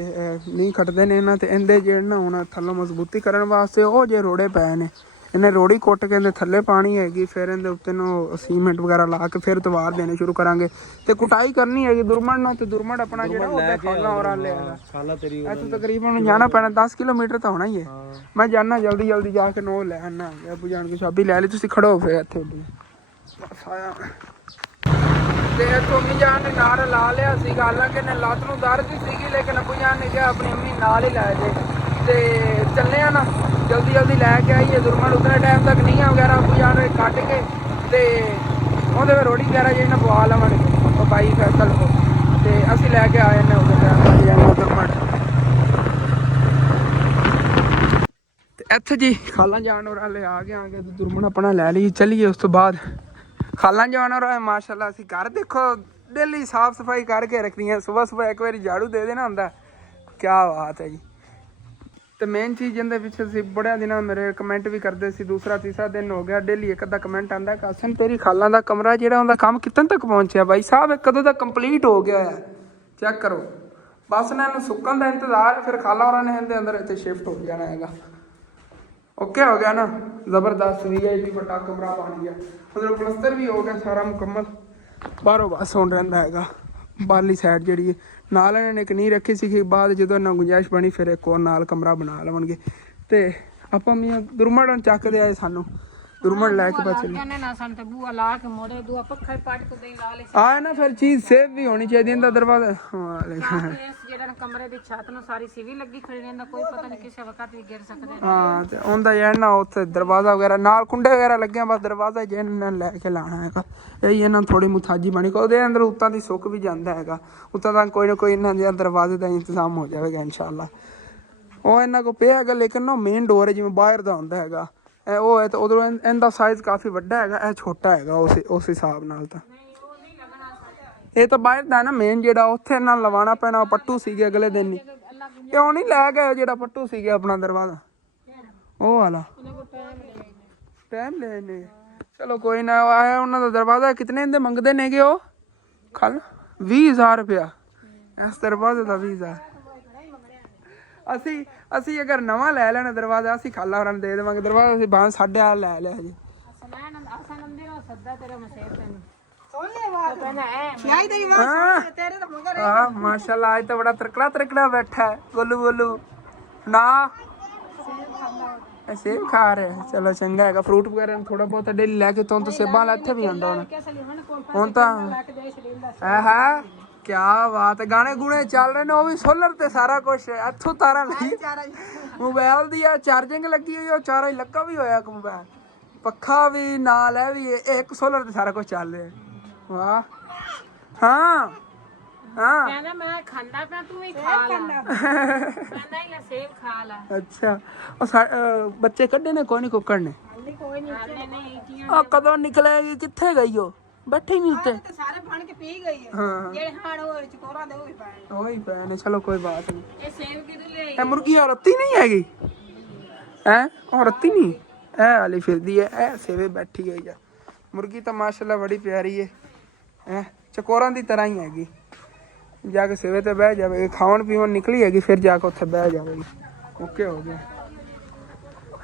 ਨਹੀਂ ਖੱਟਦੇ ਨੇ ਇਹਨਾਂ ਤੇ ਇਹਦੇ ਜਿਹੜੇ ਨਾ ਹੁਣ ਥੱਲੋਂ ਮਜ਼ਬੂਤੀ ਕਰਨ ਵਾਸਤੇ ਉਹ ਜੇ ਰੋੜੇ ਪਏ ਨੇ ਇਹਨੇ ਰੋੜੀ ਕੁੱਟ ਕੇ ਇਹਦੇ ਥੱਲੇ ਪਾਣੀ ਹੈਗੀ। ਫਿਰ ਇਹਦੇ ਉੱਤੇ ਨੂੰ ਸੀਮੈਂਟ ਵਗੈਰਾ ਲਾ ਕੇ ਫਿਰ ਦੀਵਾਰ ਦੇਣੇ ਸ਼ੁਰੂ ਕਰਾਂਗੇ ਤੇ ਕੁਟਾਈ ਕਰਨੀ ਹੈਗੀ ਦੁਰਮਣ ਨਾਲ। ਤੇ ਦੁਰਮਣ ਆਪਣਾ ਜਿਹੜਾ ਉਹਦਾ ਖਾਲਾ ਔਰਾ ਲਿਆ ਇੱਥੋਂ ਤਕਰੀਬਨ ਜਾਣਾ ਪੈਣਾ 10 ਕਿਲੋਮੀਟਰ ਤਾਂ ਹੋਣਾ ਹੀ ਹੈ। ਮੈਂ ਜਾਣਾ ਜਲਦੀ ਜਾ ਕੇ ਨੋ ਲੈ ਆਉਣਾ ਅੱਬੂ ਜਾਣ ਕੇ ਚਾਬੀ ਲੈ ਲਈ ਤੁਸੀਂ ਖੜੋ ਫਿਰ ਇੱਥੇ ਬਸ ਆਇਆ। ਤੇ ਇੱਥੋਂ ਅੰਮੀ ਜਾਨ ਨੇ ਨਾਲ ਲਾ ਲਿਆ ਸੀ ਹਾਲਾਂਕਿ ਇਹਨੇ ਲੱਤ ਨੂੰ ਦਰਦ ਸੀਗੀ ਲੇਕਿਨ ਅੱਬੂ ਜਾਨ ਨੇ ਕਿਹਾ ਆਪਣੀ ਅੰਮੀ ਨਾਲ ਹੀ ਲੈ ਜੇ ਤੇ ਚੱਲੇ ਆ ਨਾ ਜਲਦੀ ਲੈ ਕੇ ਆਈਏ। ਦੁਰਮਣ ਉਤਨੇ ਟਾਈਮ ਤੱਕ ਨੀਹਾਂ ਵਗੈਰਾ ਅੱਬੂ ਜਾਨ ਨੇ ਕੱਢ ਕੇ ਤੇ ਉਹਦੇ ਵਿੱਚ ਰੋੜੀ ਵਗੈਰਾ ਜਿਹੜੀ ਨਾ ਪਵਾ ਲਵਾਂਗੇ ਬਾਈ ਫੈਸਲ ਕੋ ਤੇ ਅਸੀਂ ਲੈ ਕੇ ਆਏ ਨੇ ਉਹਦੇ ਟਾਈਮ ਜਾਣਾ ਦੁਰਮਣ। ਤੇ ਇੱਥੇ ਜੀ ਖਾਲਾਂ ਜਾਨਵਰ ਵਾਲੇ ਆ ਗਏ ਤੇ ਦੁਰਮਣ ਆਪਣਾ ਲੈ ਲਈ ਚੱਲੀਏ। ਉਸ ਤੋਂ ਬਾਅਦ ਖਾਲਾਂ ਜਾਨਵਰ ਹੋਏ ਮਾਸ਼ਾਅੱਲਾ ਅਸੀਂ ਘਰ ਦੇਖੋ ਡੇਲੀ ਸਾਫ਼ ਸਫਾਈ ਕਰਕੇ ਰੱਖਦੀਆਂ। ਸੁਬਾਹ ਇੱਕ ਵਾਰੀ ਝਾੜੂ ਦੇ ਦੇਣਾ ਹੁੰਦਾ ਕਿਆ ਬਾਤ ਹੈ ਜੀ। ਤੇ ਮੇਨ ਚੀਜ਼ ਇਹਦੇ ਪਿੱਛੇ ਅਸੀਂ ਬੜਿਆਂ ਦਿਨਾਂ ਮੇਰੇ ਕਮੈਂਟ ਵੀ ਕਰਦੇ ਸੀ ਦੂਸਰਾ ਤੀਸਰਾ ਦਿਨ ਹੋ ਗਿਆ ਡੇਲੀ ਇੱਕ ਅੱਧਾ ਕਮੈਂਟ ਆਉਂਦਾ ਕਾਸਨ ਤੇਰੀ ਖਾਲਾਂ ਦਾ ਕਮਰਾ ਜਿਹੜਾ ਉਹਦਾ ਕੰਮ ਕਿੱਥੇ ਤੱਕ ਪਹੁੰਚਿਆ ਬਾਈ ਸਾਹਿਬ ਕਦੋਂ ਦਾ ਕੰਪਲੀਟ ਹੋ ਗਿਆ ਹੈ ਚੈੱਕ ਕਰੋ। ਬਸ ਨਾ ਇਹਨੂੰ ਸੁੱਕਣ ਦਾ ਇੰਤਜ਼ਾਰ ਫਿਰ ਖਾਲਾਂ ਹੋਰਾਂ ਨੇ ਇਹਦੇ ਅੰਦਰ ਇੱਥੇ ਸ਼ਿਫਟ ਹੋ ਜਾਣਾ ਹੈਗਾ। ਓਕੇ ਹੋ ਗਿਆ ਨਾ ਜ਼ਬਰਦਸਤ VIP ਵੱਡਾ ਕਮਰਾ ਬਣ ਗਿਆ। ਮਤਲਬ ਪਲਸਤਰ ਵੀ ਹੋ ਗਿਆ ਸਾਰਾ ਮੁਕੰਮਲ। ਬਾਹਰੋਂ ਬਸ ਹੁਣ ਰਹਿੰਦਾ ਹੈਗਾ ਬਾਹਰਲੀ ਸਾਈਡ ਜਿਹੜੀ ਨਾਲ ਇਹਨਾਂ ਨੇ ਇੱਕ ਨਹੀਂ ਰੱਖੀ ਸੀ ਬਾਅਦ ਜਦੋਂ ਇਹਨਾਂ ਗੁੰਜਾਇਸ਼ ਬਣੀ ਫਿਰ ਇੱਕ ਹੋਰ ਨਾਲ ਕਮਰਾ ਬਣਾ ਲਵਣਗੇ। ਤੇ ਆਪਾਂ ਮੀਆਂ ਦੁਰਮਣ ਚੱਕਦੇ ਆਏ ਸਾਨੂੰ ਦੁਰਮਣ ਲੈ ਕੇ ਬਸ ਆ ਨਾ ਫਿਰ ਚੀਜ਼ ਸੇਫ ਵੀ ਹੋਣੀ ਚਾਹੀਦੀ ਇਹਦਾ ਦਰਵਾਜ਼ਾ ਜਿਹੜਾ ਕਮਰੇ ਦੀ ਛੱਤ ਨੂੰ ਸਾਰੀ ਸਿਵੀ ਲੱਗੀ ਖੜੀ ਰਹਿੰਦਾ ਕੋਈ ਪਤਾ ਨਹੀਂ ਕਿਸੇ ਵਕਤ ਵੀ ਗਿਰ ਸਕਦੇ। ਹਾਂ ਤੇ ਉਹਦਾ ਜਿਹੜਾ ਨਾ ਉੱਥੇ ਦਰਵਾਜ਼ਾ ਵਗੈਰਾ ਨਾਲ ਕੁੰਡੇ ਵਗੈਰਾ ਲੱਗਿਆ ਬਸ ਦਰਵਾਜ਼ਾ ਜਿਹਨਾਂ ਲੈ ਕੇ ਲਾਉਣਾ ਹੈਗਾ। ਇਹੀ ਇਹਨਾਂ ਥੋੜੀ ਮੁਥਾਜੀ ਬਣੀ ਉਹਦੇ ਅੰਦਰ ਉੱਤਾਂ ਦੀ ਸੁੱਕ ਵੀ ਜਾਂਦਾ ਹੈਗਾ ਉੱਤਾਂ ਦਾ ਕੋਈ ਨਾ ਕੋਈ ਇਹਨਾਂ ਦੇ ਦਰਵਾਜ਼ੇ ਦਾ ਇੰਤਜ਼ਾਮ ਹੋ ਜਾਵੇਗਾ ਇਨਸ਼ਾਅੱਲਾ। ਉਹ ਇਹਨਾਂ ਕੋਲ ਪਿਆ ਹੈਗਾ ਲੇਕਿਨ ਨਾ ਮੇਨ ਡੋਰ ਹੈ ਜਿਵੇਂ ਬਾਹਰ ਦਾ ਹੁੰਦਾ ਹੈਗਾ ਇਹ ਉਹ ਹੈ ਤੇ ਉਧਰੋਂ ਇਹਦਾ ਸਾਈਜ਼ ਕਾਫੀ ਵੱਡਾ ਹੈਗਾ ਇਹ ਛੋਟਾ ਹੈਗਾ ਉਸ ਹਿਸਾਬ ਨਾਲ। ਤਾਂ ਇਹ ਤਾਂ ਬਾਹਰ ਦਾ ਨਾ ਮੇਨ ਜਿਹੜਾ ਉੱਥੇ ਨਾਲ ਲਵਾਉਣਾ ਪੈਣਾ ਪੱਟੂ ਸੀਗੇ ਅਗਲੇ ਦਿਨ ਹੀ ਇਹ ਉਹ ਨਹੀਂ ਲੈ ਗਏ ਜਿਹੜਾ ਪੱਟੂ ਸੀਗੇ ਆਪਣਾ ਦਰਵਾਜ਼ਾ ਉਹ ਵਾਲਾ ਟਾਈਮ ਲੈਣੇ। ਚਲੋ ਕੋਈ ਨਾ ਆਇਆ ਉਹਨਾਂ ਦਾ ਦਰਵਾਜ਼ਾ ਕਿਤਨੇ ਦੇ ਮੰਗਦੇ ਨੇਗੇ ਉਹ ਕੱਲ 20,000 ਰੁਪਇਆ ਇਸ ਦਰਵਾਜ਼ੇ ਦਾ 20,000। ਅਸੀਂ ਅਗਰ ਨਵਾਂ ਲੈ ਲੈਣਾ ਦਰਵਾਜ਼ਾ ਅਸੀਂ ਖਾਲਾ ਹੋਰਾਂ ਨੂੰ ਦੇ ਦੇਵਾਂਗੇ ਦਰਵਾਜ਼ਾ ਅਸੀਂ 8.5 ਲੈ ਲਿਆ ਜੀ। ਹਾਂ ਮਾਸ਼ਾਅੱਲਾ ਅੱਜ ਤਾਂ ਬੜਾ ਤਰਕੜਾ ਬੈਠਾ ਹੈ ਗੋਲੂ ਨਾ ਸੇਬ ਖਾ ਰਿਹਾ। ਚਲੋ ਚੰਗਾ ਹੈਗਾ ਫਰੂਟ ਵਗੈਰਾ ਥੋੜਾ ਬਹੁਤ ਡੇਲੀ ਲੈ ਕੇ ਤੋਂ ਸੇਬਾਂ ਲੈ ਇੱਥੇ ਵੀ ਆਉਂਦਾ ਹੁਣ ਤਾਂ ਹੈ ਕਿਆ ਬਾਤ ਹੈ, ਗਾਣੇ ਗੁਣੇ ਚੱਲ ਰਹੇ ਨੇ, ਉਹ ਵੀ ਸੋਲਰ ਤੇ ਸਾਰਾ ਕੁਝ ਇੱਥੋਂ ਤਾਰਾਂ ਲਈ ਮੋਬਾਈਲ ਦੀ ਆ ਚਾਰਜਿੰਗ ਲੱਗੀ ਹੋਈ, ਉਹ ਚਾਰਾ ਹੀ ਲੱਗਾ ਵੀ ਹੋਇਆ ਮੋਬਾਈਲ, ਪੱਖਾ ਵੀ ਨਾਲ ਹੈ ਵੀ, ਇੱਕ ਸੋਲਰ ਤੇ ਸਾਰਾ ਕੁਝ ਚੱਲ ਰਿਹਾ। ਵਾਹ ਹਾਂ ਹਾਂ ਕਹਿੰਦਾ ਮੈਂ ਖਾਂਦਾ ਪਿਆ ਤੂੰ ਵੀ ਖਾ ਲੈ, ਕਹਿੰਦਾ ਹੀ ਸੇਬ ਖਾ ਲੈ। ਅੱਛਾ ਉਹ ਬੱਚੇ ਕੱਢੇ ਨੇ ਕੋਈ ਨਹੀਂ ਕੁੱਕੜ ਨੇ, ਕੋਈ ਨਹੀਂ ਆ ਕਦੋਂ ਨਿਕਲੇਗੀ, ਕਿੱਥੇ ਗਈ ਉਹ, ਬੈਠੇ ਨਹੀਂ ਉੱਤੇ, ਸਾਰੇ ਬਣ ਕੇ ਪੀ ਗਈ ਹਾਂ ਜਿਹੜੇ ਹਾਣ ਉਹ ਚਕੋਰਾਂ ਦੇ ਉਹ ਵੀ ਪਾਏ, ਉਹੀ ਪਏ ਨੇ। ਚਲੋ ਕੋਈ ਬਾਤ ਨਹੀਂ। ਇਹ ਸੇਬ ਕਿਦੋਂ ਲਿਆਈ? ਇਹ ਮੁਰਗੀ ਔਰ ਰੱਤੀ ਨਹੀਂ ਹੈਗੀ ਹੈ, ਉਹ ਰੱਤੀ ਨਹੀਂ, ਇਹ ਵਾਲੀ ਫਿਰਦੀ ਹੈ, ਇਹ ਸੇਵੇ ਬੈਠੀ ਹੋਈ ਆ ਮੁਰਗੀ ਤਾਂ ਮਾਸ਼ਾਅੱਲਾ ਬੜੀ ਪਿਆਰੀ ਹੈ, ਚਕੋਰਾਂ ਦੀ ਤਰ੍ਹਾਂ ਹੀ ਹੈਗੀ। ਜਾ ਕੇ ਸੇਵੇ ਤੇ ਬਹਿ ਜਾਵੇਗੀ, ਖਾਣ ਪੀਣ ਨਿਕਲੀ ਹੈਗੀ, ਫਿਰ ਜਾ ਕੇ ਉੱਥੇ ਬਹਿ ਜਾਵੇਗੀ। ਓਕੇ ਹੋ ਗਿਆ।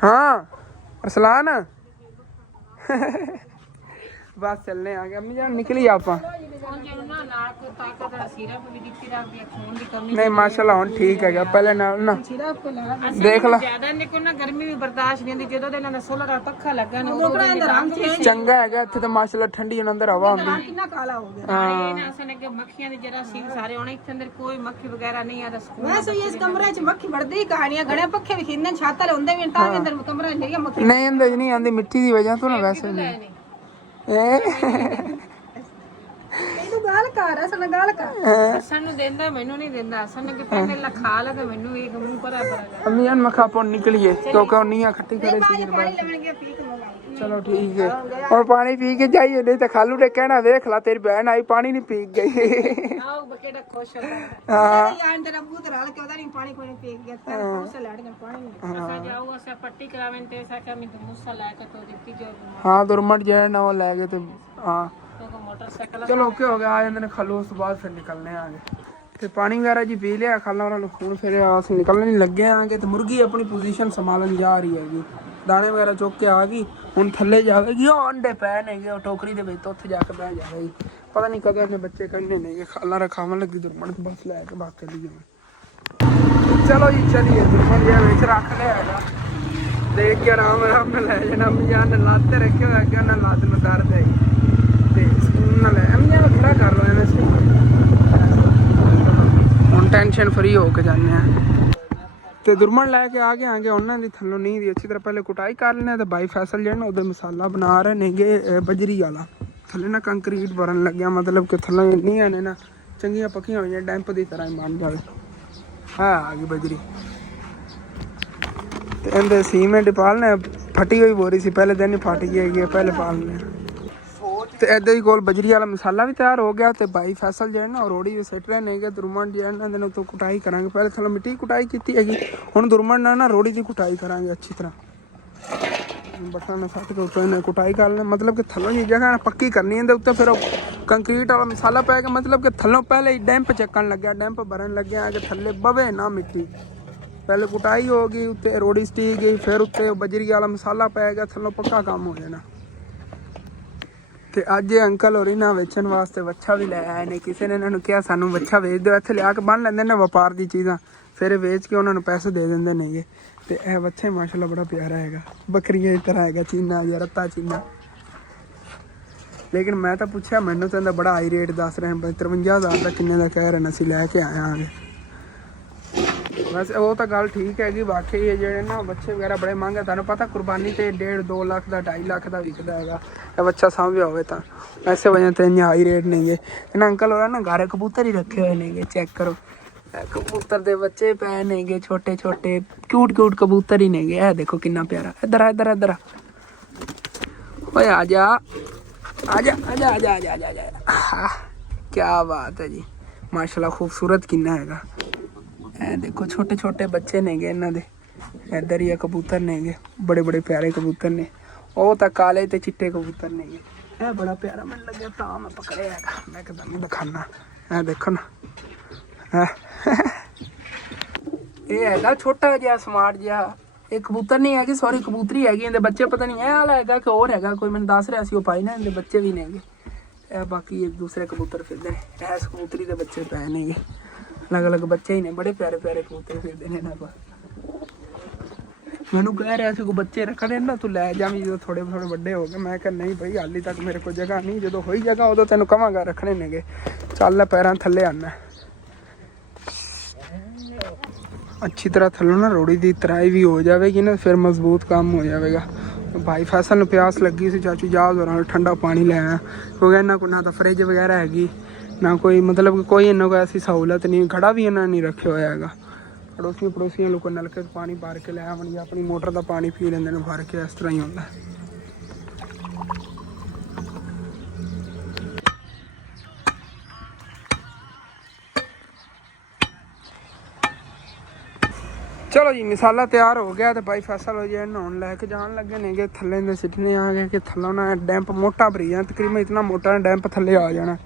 ਹਾਂ ਅਰਸਲਾਨ ਬਸ ਚੱਲਨੇ ਆ ਗਏ ਅम्मी जान, निकली ਆਪਾਂ। नहीं माशाल्लाह ਹੁਣ ਠੀਕ ਹੈਗਾ, ਪਹਿਲੇ ਨਾਲ ਨਾ ਦੇਖ ਲਾ ਜ਼ਿਆਦਾ ਨਿਕਲ ਨਾ, ਗਰਮੀ ਵੀ ਬਰਦਾਸ਼ਤ ਨਹੀਂ ਹੁੰਦੀ, ਜਦੋਂ ਇਹਨਾਂ ਦਾ ਸੋਲਰ ਦਾ ਪੱਖਾ ਲੱਗਾ ਨਾ ਉਦੋਂ ਦਾ ਰੰਗ ਚੰਗਾ ਹੈਗਾ ਇੱਥੇ ਤਾਂ ਮਾਸ਼ਾਅੱਲਾ, ਠੰਡੀ ਅੰਦਰ ਹਵਾ ਹੁੰਦੀ। ਕਿੰਨਾ ਕਾਲਾ ਹੋ ਗਿਆ ਹਾਂ ਨਾ, ਅਸਲ ਵਿੱਚ ਮੱਖੀਆਂ ਦੇ ਜਰਾ ਸੀ ਸਾਰੇ ਹੋਣੇ, ਇੱਥੇ ਅੰਦਰ ਕੋਈ ਮੱਖੀ ਵਗੈਰਾ ਨਹੀਂ ਆਦਾ। ਵੈਸੇ ਇਸ ਕਮਰੇ 'ਚ ਮੱਖੀ ਵੜਦੀ ਕਹਾਣੀਆਂ, ਗੜੇ ਪੱਖੇ ਵੀ ਖਿੰਦਨ ਛਾਤਾ ਹੁੰਦੇ ਵੀ ਤਾਂ ਅੰਦਰ ਕਮਰਾ ਨਹੀਂ ਮੱਖੀ ਨਹੀਂ ਅੰਦਰ ਨਹੀਂ ਆਂਦੀ, ਮਿੱਟੀ ਦੀ ਵਜ੍ਹਾ ਤੋਂ ਨਾ ਵੈਸੇ ਨਹੀਂ। ਤੂੰ ਗੱਲ ਕਰ, ਅਸਲ ਨਾਲ ਗੱਲ ਕਰ। ਅਸਲ ਨੂੰ ਦਿੰਦਾ ਮੈਨੂੰ ਨਹੀਂ ਦਿੰਦਾ, ਅਸਲ ਨੇ ਕਿਤੇ ਮੇਲਾ ਖਾ ਲੇ ਤੇ ਮੈਨੂੰ ਵੀ ਮੂੰਹ ਭਰਾ ਭਰਾ। अम्मी जान मखा पौन निकलिए क्योंकि वो नीया खट्टी करे सी। ਪਾਣੀ ਲੈਣਗੇ ਪੀ ਕੇ ਮੰਗਾਈ। चलो ठीक है, और पानी पी के जाइए, नहीं तो खालू ने कहना देख ला तेरी बहन आई पानी नहीं पी गई। ਆਓ ਬਕੇੜਾ ਖੁਸ਼ ਹੋ ਗਿਆ। हाँ ਯਾਰ ਤੇਰਾ ਬੂਤ ਰਾਲ ਕੇ ਉਹਦਾ ਨਹੀਂ ਪਾਣੀ ਕੋਈ ਪੀ ਗਿਆ, ਫਿਰ ਉਸੇ ਲੜ ਕੇ ਪਾਣੀ ਨਹੀਂ। ਅਸਾਂ ਜਾਓ ਅਸਾਂ ਪੱਟੀ ਕਰਾਵੇਂ ਤੇ ਸਾ ਕਿ ਮੈਂ ਮੁੱਸਾ ਲਾ ਕੇ ਤੋ ਦਿੱਤੀ ਜੋ। हाँ दुरमट जो है ना वो ले गए थे। हाँ तो मोटरसाइकिल चलो ओके हो गया, आ जाते ने खालू, उस बाद फिर निकलने आगे। ਤੇ ਪਾਣੀ ਵਗੈਰਾ ਜੀ ਪੀ ਲਿਆ ਖਾਲਾ ਉਹਨਾਂ ਨੂੰ, ਹੁਣ ਫਿਰ ਅਸੀਂ ਨਿਕਲਣ ਨਹੀਂ ਲੱਗੇ ਆਂਗੇ। ਤੇ ਮੁਰਗੀ ਆਪਣੀ ਪੋਜੀਸ਼ਨ ਸੰਭਾਲਣ ਜਾ ਰਹੀ ਹੈਗੀ, ਦਾਣੇ ਵਗੈਰਾ ਚੁੱਕ ਕੇ ਆ ਗਈ, ਹੁਣ ਥੱਲੇ ਜਾਵੇਗੀ। ਉਹ ਅੰਡੇ ਪੈ ਨੇਗੇ ਉਹ ਟੋਕਰੀ ਦੇ ਵਿੱਚ, ਉੱਥੇ ਜਾ ਕੇ ਬਹਿ ਜਾਵੇਗੀ। ਪਤਾ ਨਹੀਂ ਕਦੋਂ ਇਹਨੇ ਬੱਚੇ ਕੱਢਨੇ ਨੇਗੇ। ਖਾਲਾ ਰਖਾਵਣ ਲੱਗੀ ਦੁਰਮਣ ਬਸ ਲੈ ਕੇ ਬਾਕੀ ਚਲੀ ਜਾਵੇ। ਚਲੋ ਜੀ ਚਲੀਏ, ਦੁਰਮਣ ਜਿਹਾ ਵਿੱਚ ਰੱਖ ਲਿਆ ਹੈਗਾ, ਦੇਖ ਕੇ ਆਰਾਮ ਆਰਾਮ ਨਾਲ ਲੈ ਜਾਣਾ। ਅम्मी जान ने ਲੱਤ ਤੇ ਰੱਖਿਆ ਹੋਇਆ, ਅੱਗੇ ਨਾਲ ਲੱਤ ਨੂੰ ਦਰਦ ਹੈ ਤੇ ਸਕੂਨ ਨਾਲ अम्मी जान ਖੜਾ ਕਰ ਲਓ ਐਵੇਂ ਸੀ। ਹੁਣ ਟੈਨਸ਼ਨ ਫਰੀ ਹੋ ਕੇ ਜਾਂਦੇ ਆ। ਤੇ ਦੁਰਮਣ ਲੈ ਕੇ ਆ ਗਏ ਆਂਗੇ ਉਹਨਾਂ ਦੀ ਥੱਲੋਂ ਨੀਂਹ ਦੀ ਅੱਛੀ ਤਰ੍ਹਾਂ ਪਹਿਲੇ ਕੁਟਾਈ ਕਰ ਲੈਣਾ। ਤੇ ਬਾਈ ਫੈਸਲ ਜਿਹੜਾ ਉਹਦੇ ਮਸਾਲਾ ਬਣਾ ਰਹੇ ਨੇਗੇ ਬਜਰੀ ਵਾਲਾ। ਥੱਲੇ ਨਾ ਕੰਕਰੀਟ ਭਰਨ ਲੱਗਿਆ, ਮਤਲਬ ਕਿ ਥੱਲੋਂ ਨੀਹਾਂ ਨੇ ਨਾ ਚੰਗੀਆਂ ਪੱਕੀਆਂ ਹੋਈਆਂ, ਡੈਂਪ ਦੀ ਤਰ੍ਹਾਂ ਹੀ ਬਣ ਜਾਵੇ। ਹਾਂ ਆ ਗਈ ਬਜਰੀ ਤੇ ਇਹਦੇ ਸੀਮੈਂਟ ਪਾਲਣਾ, ਫਟੀ ਹੋਈ ਬੋਰੀ ਸੀ ਪਹਿਲੇ ਦਿਨ ਹੀ ਫਟ ਗਈ ਹੈਗੀ, ਪਹਿਲੇ ਪਾਲਣੇ। ਤੇ ਇੱਦਾਂ ਹੀ ਕੋਲ ਬਜਰੀ ਵਾਲਾ ਮਸਾਲਾ ਵੀ ਤਿਆਰ ਹੋ ਗਿਆ। ਤੇ ਬਾਈ ਫੈਸਲ ਜਿਹੜਾ ਨਾ ਰੋੜੀ ਵੀ ਸਿੱਟ ਰਹੇ ਨੇਗੇ। ਦੁਰਮਣ ਜਿਹੜਾ ਇਹਨਾਂ ਦੇ ਨਾਲ ਤੋਂ ਕੁਟਾਈ ਕਰਾਂਗੇ, ਪਹਿਲੇ ਥੱਲੋਂ ਮਿੱਟੀ ਕੁਟਾਈ ਕੀਤੀ ਹੈਗੀ, ਹੁਣ ਦੁਰਮਣ ਨਾਲ ਨਾ ਰੋੜੀ ਦੀ ਕੁਟਾਈ ਕਰਾਂਗੇ ਅੱਛੀ ਤਰ੍ਹਾਂ। ਬੱਟਾਂ ਨਾਲ ਫੱਟ ਕੇ ਉੱਤੋਂ ਇਹਨਾਂ ਕੁਟਾਈ ਕਰ ਲੈਣਾ, ਮਤਲਬ ਕਿ ਥੱਲੋਂ ਜੀ ਜਗ੍ਹਾ ਪੱਕੀ ਕਰਨੀ ਇਹਦੇ ਉੱਤੇ, ਫਿਰ ਕੰਕਰੀਟ ਵਾਲਾ ਮਸਾਲਾ ਪੈ ਗਿਆ, ਮਤਲਬ ਕਿ ਥੱਲੋਂ ਪਹਿਲੇ ਹੀ ਡੈਂਪ ਚੱਕਣ ਲੱਗਿਆ, ਡੈਂਪ ਭਰਨ ਲੱਗਿਆ ਕਿ ਥੱਲੇ ਬਵੇ ਨਾ ਮਿੱਟੀ। ਪਹਿਲੇ ਕੁਟਾਈ ਹੋ ਗਈ, ਉੱਤੇ ਰੋੜੀ ਸਟੀ ਗਈ, ਫਿਰ ਉੱਤੇ ਬਜਰੀ ਵਾਲਾ ਮਸਾਲਾ ਪੈ ਗਿਆ, ਥੱਲੋਂ ਪੱਕਾ ਕੰਮ ਹੋ ਜਾਣਾ। ਤੇ ਅੱਜ ਅੰਕਲ ਹੋਰੀ ਨਾ ਵੇਚਣ ਵਾਸਤੇ ਵੱਛਾ ਵੀ ਲੈ ਆਏ ਨੇ। ਕਿਸੇ ਨੇ ਇਹਨਾਂ ਨੂੰ ਕਿਹਾ ਸਾਨੂੰ ਵੱਛਾ ਵੇਚ ਦਿਓ, ਇੱਥੇ ਲਿਆ ਕੇ ਬੰਨ ਲੈਂਦੇ ਨੇ ਵਪਾਰ ਦੀ ਚੀਜ਼ਾਂ, ਫਿਰ ਵੇਚ ਕੇ ਉਹਨਾਂ ਨੂੰ ਪੈਸੇ ਦੇ ਦਿੰਦੇ ਨੇਗੇ। ਤੇ ਇਹ ਵੱਛੇ ਮਾਸ਼ਾਅੱਲਾ ਬੜਾ ਪਿਆਰਾ ਹੈਗਾ, ਬੱਕਰੀਆਂ ਦੀ ਤਰ੍ਹਾਂ ਹੈਗਾ, ਚੀਨਾ ਜਾਂ ਰੱਤਾ ਚੀਨਾ। ਲੇਕਿਨ ਮੈਂ ਤਾਂ ਪੁੱਛਿਆ, ਮੈਨੂੰ ਤਾਂ ਇਹਦਾ ਬੜਾ ਹਾਈ ਰੇਟ ਦੱਸ ਰਹੇ 53,000 ਦਾ, ਕਿੰਨੇ ਦਾ ਕਹਿ ਰਹੇ ਨੇ, ਅਸੀਂ ਲੈ ਕੇ ਆਏ ਆਂਗੇ। ਵੈਸੇ ਉਹ ਤਾਂ ਗੱਲ ਠੀਕ ਹੈਗੀ, ਵਾਕਈ ਇਹ ਜਿਹੜੇ ਨਾ ਬੱਚੇ ਵਗੈਰਾ ਬੜੇ ਮਹਿੰਗੇ, ਤੁਹਾਨੂੰ ਪਤਾ ਕੁਰਬਾਨੀ ਤੇ 1.5-2 ਲੱਖ ਦਾ 2.5 ਲੱਖ ਦਾ ਵਿਕਦਾ ਹੈਗਾ ਇਹ ਬੱਚਾ ਸਾਂਭਿਆ ਹੋਵੇ ਤਾਂ। ਐਸੇ ਵਜ੍ਹਾ ਤੇ ਇੰਨੇ ਹਾਈ ਰੇਟ ਨੇਗੇ। ਇਹਨਾਂ ਅੰਕਲ ਹੋਰਾਂ ਨਾ ਘਰ ਕਬੂਤਰ ਹੀ ਰੱਖੇ ਹੋਏ ਨੇਗੇ, ਚੈੱਕ ਕਰੋ ਕਬੂਤਰ ਦੇ ਬੱਚੇ ਪਏ ਨੇਗੇ, ਛੋਟੇ ਛੋਟੇ ਕਿਊਟ ਕਿਊਟ ਕਬੂਤਰ ਹੀ ਨੇਗੇ। ਇਹ ਦੇਖੋ ਕਿੰਨਾ ਪਿਆਰਾ, ਇੱਧਰ ਆ ਇੱਧਰ ਇੱਧਰ ਓਏ ਆ ਜਾ ਆ ਜਾ ਆ ਜਾ ਆ ਜਾ ਆ ਜਾ ਆ ਜਾ। ਕਿਆ ਬਾਤ ਹੈ ਜੀ, ਮਾਸ਼ਾਅੱਲਾ ਖੂਬਸੂਰਤ ਕਿੰਨਾ ਹੈਗਾ। ਇਹ ਦੇਖੋ ਛੋਟੇ ਛੋਟੇ ਬੱਚੇ ਨੇਗੇ ਇਹਨਾਂ ਦੇ, ਇੱਧਰ ਹੀ ਕਬੂਤਰ ਨੇਗੇ, ਬੜੇ ਬੜੇ ਪਿਆਰੇ ਕਬੂਤਰ ਨੇ। ਉਹ ਤਾਂ ਕਾਲੇ ਤੇ ਚਿੱਟੇ ਕਬੂਤਰ ਨੇਗੇ। ਇਹ ਬੜਾ ਪਿਆਰਾ ਮੈਨੂੰ ਲੱਗਿਆ ਤਾਂ ਮੈਂ ਪਕੜਿਆ ਹੈਗਾ, ਮੈਂ ਕਿਹਾ ਤੁਹਾਨੂੰ ਦਿਖਾਉਣਾ। ਇਹ ਦੇਖੋ ਨਾ, ਇਹ ਹੈਗਾ ਛੋਟਾ ਜਿਹਾ ਸਮਾਰਟ ਜਿਹਾ, ਇਹ ਕਬੂਤਰ ਨਹੀਂ ਹੈਗੀ, ਸੌਰੀ ਕਬੂਤਰੀ ਹੈਗੀ। ਇਹਦੇ ਬੱਚੇ ਪਤਾ ਨਹੀਂ ਇਹ ਵਾਲਾ ਹੈਗਾ ਕਿ ਹੋਰ ਹੈਗਾ, ਕੋਈ ਮੈਨੂੰ ਦੱਸ ਰਿਹਾ ਸੀ ਉਹ ਪਾਈ ਨਾ, ਇਹਦੇ ਬੱਚੇ ਵੀ ਨੇਗੇ। ਇਹ ਬਾਕੀ ਇੱਕ ਦੂਸਰੇ ਕਬੂਤਰ ਫਿਰਦੇ ਨੇ, ਇਸ ਕਬੂਤਰੀ ਦੇ ਬੱਚੇ ਪਏ ਨੇਗੇ, ਅਲੱਗ ਅਲੱਗ ਬੱਚੇ ਹੀ ਨੇ, ਬੜੇ ਪਿਆਰੇ ਪਿਆਰੇ ਕਬੂਤਰ ਫਿਰਦੇ ਨੇ ਇਹਨਾਂ ਕੋਲ। ਮੈਨੂੰ ਕਹਿ ਰਿਹਾ ਸੀ ਕੋ ਬੱਚੇ ਰੱਖਣੇ ਨਾ ਤੂੰ ਲੈ ਜਾਵੀਂ ਜਦੋਂ ਥੋੜੇ ਵੱਡੇ ਹੋ ਗਏ। ਮੈਂ ਕਿਹਾ ਨਹੀਂ ਭਾਈ ਹਾਲੀ ਤੱਕ ਮੇਰੇ ਕੋਲ ਜਗ੍ਹਾ ਨਹੀਂ, ਜਦੋਂ ਹੋਈ ਜਗ੍ਹਾ ਉਦੋਂ ਤੈਨੂੰ ਕਵਾਂਗਾ ਰੱਖਣੇ ਨੇਗੇ। ਚੱਲ ਪੈਰਾਂ ਥੱਲੇ ਆਣਾ ਅੱਛੀ ਤਰ੍ਹਾਂ ਥੱਲੋਂ ਨਾ ਰੋੜੀ ਦੀ ਤਰਾਈ ਵੀ ਹੋ ਜਾਵੇਗੀ ਨਾ, ਫਿਰ ਮਜ਼ਬੂਤ ਕੰਮ ਹੋ ਜਾਵੇਗਾ। ਭਾਈ ਫੈਸਲ ਨੂੰ ਪਿਆਸ ਲੱਗੀ ਸੀ, ਚਾਚੂ ਜਾ ਦੌਰਾਨ ਠੰਡਾ ਪਾਣੀ ਲੈ ਆਇਆ ਕਿਉਂਕਿ ਇਹਨਾਂ ਕੋਲ ਨਾ ਤਾਂ ਫਰਿੱਜ ਵਗੈਰਾ ਹੈਗੀ ਨਾ ਕੋਈ ਮਤਲਬ ਕੋਈ ਇਹਨਾਂ ਕੋਲ ਐਸੀ ਸਹੂਲਤ ਨਹੀਂ, ਖੜਾ ਵੀ ਇਹਨਾਂ ਨਹੀਂ ਰੱਖਿਆ ਹੋਇਆ ਹੈਗਾ। ਪੜੋਸੀਆਂ ਲੋਕਾਂ ਨਲਕੇ ਤੋਂ ਪਾਣੀ ਭਰ ਕੇ ਲੈ ਆਉਣ ਜਾਂ ਆਪਣੀ ਮੋਟਰ ਦਾ ਪਾਣੀ ਪੀ ਲੈਂਦੇ ਨੇ ਭਰ ਕੇ, ਇਸ ਤਰ੍ਹਾਂ ਹੀ ਹੁੰਦਾ। ਚਲੋ ਜੀ ਮਸਾਲਾ ਤਿਆਰ ਹੋ ਗਿਆ ਤੇ ਭਾਈ ਫੈਸਲ ਹੋ ਜਾਏ ਨਹਾਉਣ ਲੈ ਕੇ ਜਾਣ ਲੱਗੇ ਨੇਗੇ। ਥੱਲੇ ਦੇ ਸਿੱਟਨੇ ਆ ਗਏ ਕਿ ਥੱਲੋਂ ਨਾ ਡੈਂਪ ਮੋਟਾ ਭਰੀ ਜਾਣਾ, ਤਕਰੀਬਨ ਇਤਨਾ ਮੋਟਾ ਡੈਂਪ ਥੱਲੇ ਆ ਜਾਣਾ।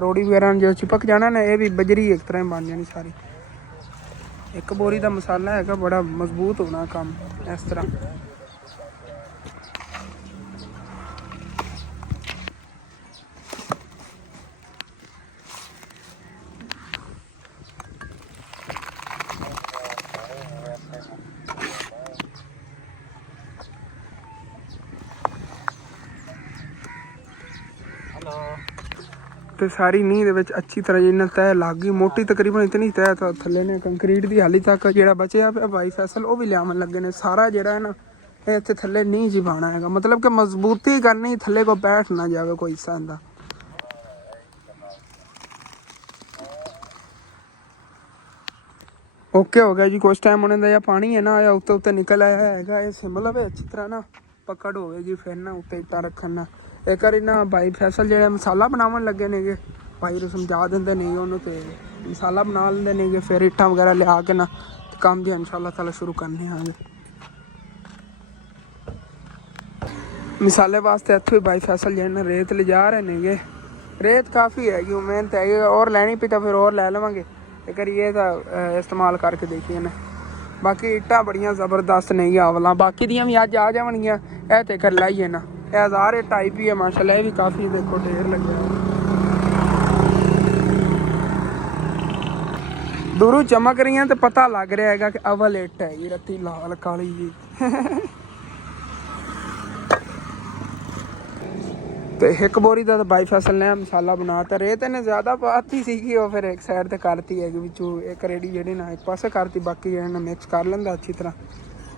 ਰੋੜੀ ਵਗੈਰਾ ਜੋ ਚਿਪਕ ਜਾਣਾ ਨਾ, ਇਹ ਵੀ ਬਜਰੀ ਇੱਕ ਤਰ੍ਹਾਂ ਬਣ ਜਾਣੀ ਸਾਰੀ। ਇੱਕ ਬੋਰੀ ਦਾ ਮਸਾਲਾ ਹੈਗਾ, ਬੜਾ ਮਜ਼ਬੂਤ ਹੋਣਾ ਕੰਮ ਇਸ ਤਰ੍ਹਾਂ। ਤੇ ਸਾਰੀ ਨੀਂਹ ਦੇ ਵਿੱਚ ਅੱਛੀ ਤਰ੍ਹਾਂ ਜਿੰਨਾ ਤੈਅ ਲੱਗ ਗਈ, ਮੋਟੀ ਤਕਰੀਬਨ ਇਤਨੀ ਤੈਅ ਤਾਂ ਥੱਲੇ ਨੇ ਕੰਕਰੀਟ ਦੀ। ਹਾਲੀ ਤੱਕ ਜਿਹੜਾ ਬਚਿਆ ਪਿਆ ਭਾਈ ਫੈਸਲ ਉਹ ਵੀ ਲਿਆਉਣ ਲੱਗੇ ਨੇ। ਸਾਰਾ ਜਿਹੜਾ ਹੈ ਨਾ ਇਹ ਇੱਥੇ ਥੱਲੇ ਨੀਂਹ ਜੀ ਪਾਉਣਾ ਹੈਗਾ, ਮਤਲਬ ਕਿ ਮਜ਼ਬੂਤੀ ਕਰਨੀ, ਥੱਲੇ ਕੋ ਬੈਠ ਨਾ ਜਾਵੇ ਕੋਈ ਹਿੱਸਾ ਇਹਦਾ। ਓਕੇ ਹੋ ਗਿਆ ਜੀ। ਕੁਛ ਟਾਈਮ ਹੋਣੇ ਦਾ ਜਾਂ ਪਾਣੀ ਹੈ ਨਾ ਆਇਆ ਉੱਤੇ ਨਿਕਲ ਆਇਆ ਹੈਗਾ। ਇਹ ਸਿਮਲ ਵੇ ਅੱਛੀ ਤਰ੍ਹਾਂ ਨਾ ਪਕੜ ਹੋਵੇਗੀ, ਫਿਰ ਨਾ ਉੱਤੇ ਇੱਟਾਂ ਰੱਖਣ ਨਾਲ। ਇੱਕ ਵਾਰੀ ਨਾ ਭਾਈ ਫੈਸਲ ਜਿਹੜਾ ਮਸਾਲਾ ਬਣਾਉਣ ਲੱਗੇ ਨੇਗੇ, ਭਾਈ ਨੂੰ ਸਮਝਾ ਦਿੰਦੇ ਨੇ ਉਹਨੂੰ ਤੇ ਮਸਾਲਾ ਬਣਾ ਲੈਂਦੇ ਨੇਗੇ। ਫਿਰ ਇੱਟਾਂ ਵਗੈਰਾ ਲਿਆ ਕੇ ਨਾ ਕੰਮ ਜੀ ਇਨਸ਼ਾਅੱਲਾ ਤਾਲਾ ਸ਼ੁਰੂ ਕਰਨੇ ਆਂਗੇ। ਮਸਾਲੇ ਵਾਸਤੇ ਇੱਥੋਂ ਹੀ ਭਾਈ ਫੈਸਲ ਜਿਹੜੇ ਨੇ ਰੇਤ ਲਿਜਾ ਰਹੇ ਨੇਗੇ। ਰੇਤ ਕਾਫੀ ਹੈਗੀ, ਮਿਹਨਤ ਹੈਗੀ, ਔਰ ਲੈਣੀ ਪਈ ਤਾਂ ਫਿਰ ਹੋਰ ਲੈ ਲਵਾਂਗੇ। ਇੱਕ ਵਾਰੀ ਇਹ ਤਾਂ ਇਸਤੇਮਾਲ ਕਰਕੇ ਦੇਖੀਏ ਨਾ। ਬਾਕੀ ਇੱਟਾਂ ਬੜੀਆਂ ਜ਼ਬਰਦਸਤ ਨੇਗੀਆਂ ਅਵਲਾਂ, ਬਾਕੀ ਦੀਆਂ ਵੀ ਅੱਜ ਆ ਜਾਵਣਗੀਆਂ। ਇਹ ਤੇ ਕਰ ਲਾਈਏ ਨਾ, ਇਹ ਹਜ਼ਾਰ ਇਹ ਟਾਈਪ ਹੀ ਹੈ ਮਾਸ਼ਾਅੱਲਾ। ਇਹ ਵੀ ਕਾਫੀ ਦੇਖੋ ਢੇਰ ਲੱਗਿਆ, ਦੂਰੋਂ ਚਮਕ ਰਹੀਆਂ ਤੇ ਪਤਾ ਲੱਗ ਰਿਹਾ ਹੈਗਾ ਕਿ ਅਵਲ ਇੱਟ ਹੈਗੀ, ਰੱਤੀ ਲਾਲ ਕਾਲੀ ਜੀ। ਤੇ ਇੱਕ ਬੋਰੀ ਦਾ ਤਾਂ ਬਾਈ ਫੈਸਲ ਨੇ ਮਸਾਲਾ ਬਣਾਤਾ। ਰੇਤ ਇਹਨੇ ਜ਼ਿਆਦਾ ਪਾਤੀ ਸੀਗੀ, ਉਹ ਫਿਰ ਇੱਕ ਸਾਈਡ ਤੇ ਕਰਤੀ ਹੈਗੀ ਵਿੱਚੋਂ। ਇੱਕ ਰੇੜੀ ਜਿਹੜੀ ਨਾ ਇੱਕ ਪਾਸੇ ਕਰਤੀ, ਬਾਕੀ ਇਹਨਾਂ ਮਿਕਸ ਕਰ ਲੈਂਦਾ ਅੱਛੀ ਤਰ੍ਹਾਂ।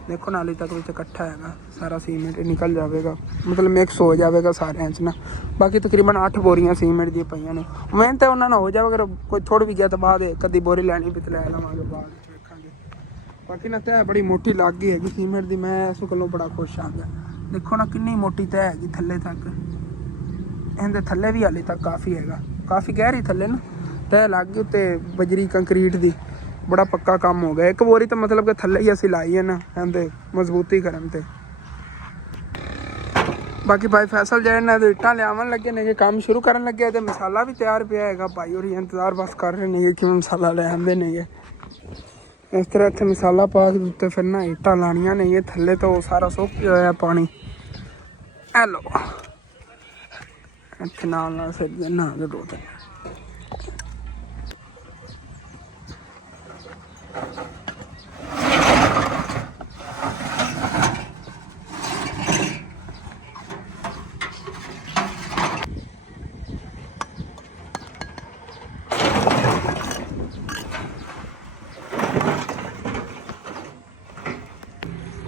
ਦੇਖੋ ਨਾਲੀ ਤੱਕ ਵਿੱਚ ਇਕੱਠਾ ਹੈਗਾ ਸਾਰਾ ਸੀਮੈਂਟ ਨਿਕਲ ਜਾਵੇਗਾ, ਮਤਲਬ ਮਿਕਸ ਹੋ ਜਾਵੇਗਾ ਸਾਰਿਆਂ 'ਚ ਨਾ। ਬਾਕੀ ਤਕਰੀਬਨ 8 ਬੋਰੀਆਂ ਸੀਮੈਂਟ ਦੀਆਂ ਪਈਆਂ ਨੇ। ਮਿਹਨਤ ਉਹਨਾਂ ਨਾਲ ਹੋ ਜਾਵੇ, ਅਗਰ ਕੋਈ ਥੋੜ੍ਹ ਵੀ ਗਿਆ ਤਾਂ ਬਾਅਦ ਇੱਕ ਅੱਧੀ ਬੋਰੀ ਲੈਣੀ ਵੀ ਤੇ ਲੈ ਲਵਾਂਗੇ, ਬਾਅਦ ਵਿੱਚ ਵੇਖਾਂਗੇ। ਬਾਕੀ ਨਾ ਤੈਅ ਬੜੀ ਮੋਟੀ ਲੱਗ ਗਈ ਹੈਗੀ ਸੀਮੈਂਟ ਦੀ, ਮੈਂ ਇਸ ਗੱਲੋਂ ਬੜਾ ਖੁਸ਼ ਆ ਗਿਆ। ਦੇਖੋ ਨਾ ਕਿੰਨੀ ਮੋਟੀ ਤੈਅ ਹੈਗੀ ਥੱਲੇ ਤੱਕ। ਇਹਦੇ ਥੱਲੇ ਵੀ ਹਾਲੇ ਤੱਕ ਕਾਫੀ ਹੈਗਾ, ਕਾਫੀ ਗਹਿਰੀ ਥੱਲੇ ਨਾ ਤੈਅ ਲੱਗ ਗਈ ਉੱਤੇ ਬਜਰੀ ਕੰਕਰੀਟ ਦੀ। ਬੜਾ ਪੱਕਾ ਕੰਮ ਹੋ ਗਿਆ। ਇੱਕ ਬੋਰੀ ਤਾਂ ਮਤਲਬ ਕਿ ਥੱਲੇ ਹੀ ਅਸੀਂ ਲਾਈ ਹੈ ਨਾ ਇਹਦੇ ਮਜ਼ਬੂਤੀ ਕਰਨ ਤੇ। ਬਾਕੀ ਭਾਈ ਫੈਸਲ ਜਿਹੜੇ ਨੇ ਇੱਟਾਂ ਲਿਆਉਣ ਲੱਗੇ ਨੇ, ਕੰਮ ਸ਼ੁਰੂ ਕਰਨ ਲੱਗੇ ਤੇ ਮਸਾਲਾ ਵੀ ਤਿਆਰ ਪਿਆ ਹੈਗਾ। ਭਾਈ ਹੋਰੀ ਇੰਤਜ਼ਾਰ ਬਸ ਕਰ ਰਹੇ ਨੇ ਕਿ ਮਸਾਲਾ ਲੈ ਆਉਂਦੇ ਨੇਗੇ। ਇਸ ਤਰ੍ਹਾਂ ਇੱਥੇ ਮਸਾਲਾ ਪਾ ਕੇ ਉੱਤੇ ਫਿਰ ਨਾ ਇੱਟਾਂ ਲਾਉਣੀਆਂ ਨੇ। ਥੱਲੇ ਤੋਂ ਸਾਰਾ ਸੁੱਕ ਗਿਆ ਹੋਇਆ ਪਾਣੀ। ਹੈਲੋ ਇੱਥੇ ਨਾਲ ਸਿਰ ਨਾ ਦੋ ਤੇ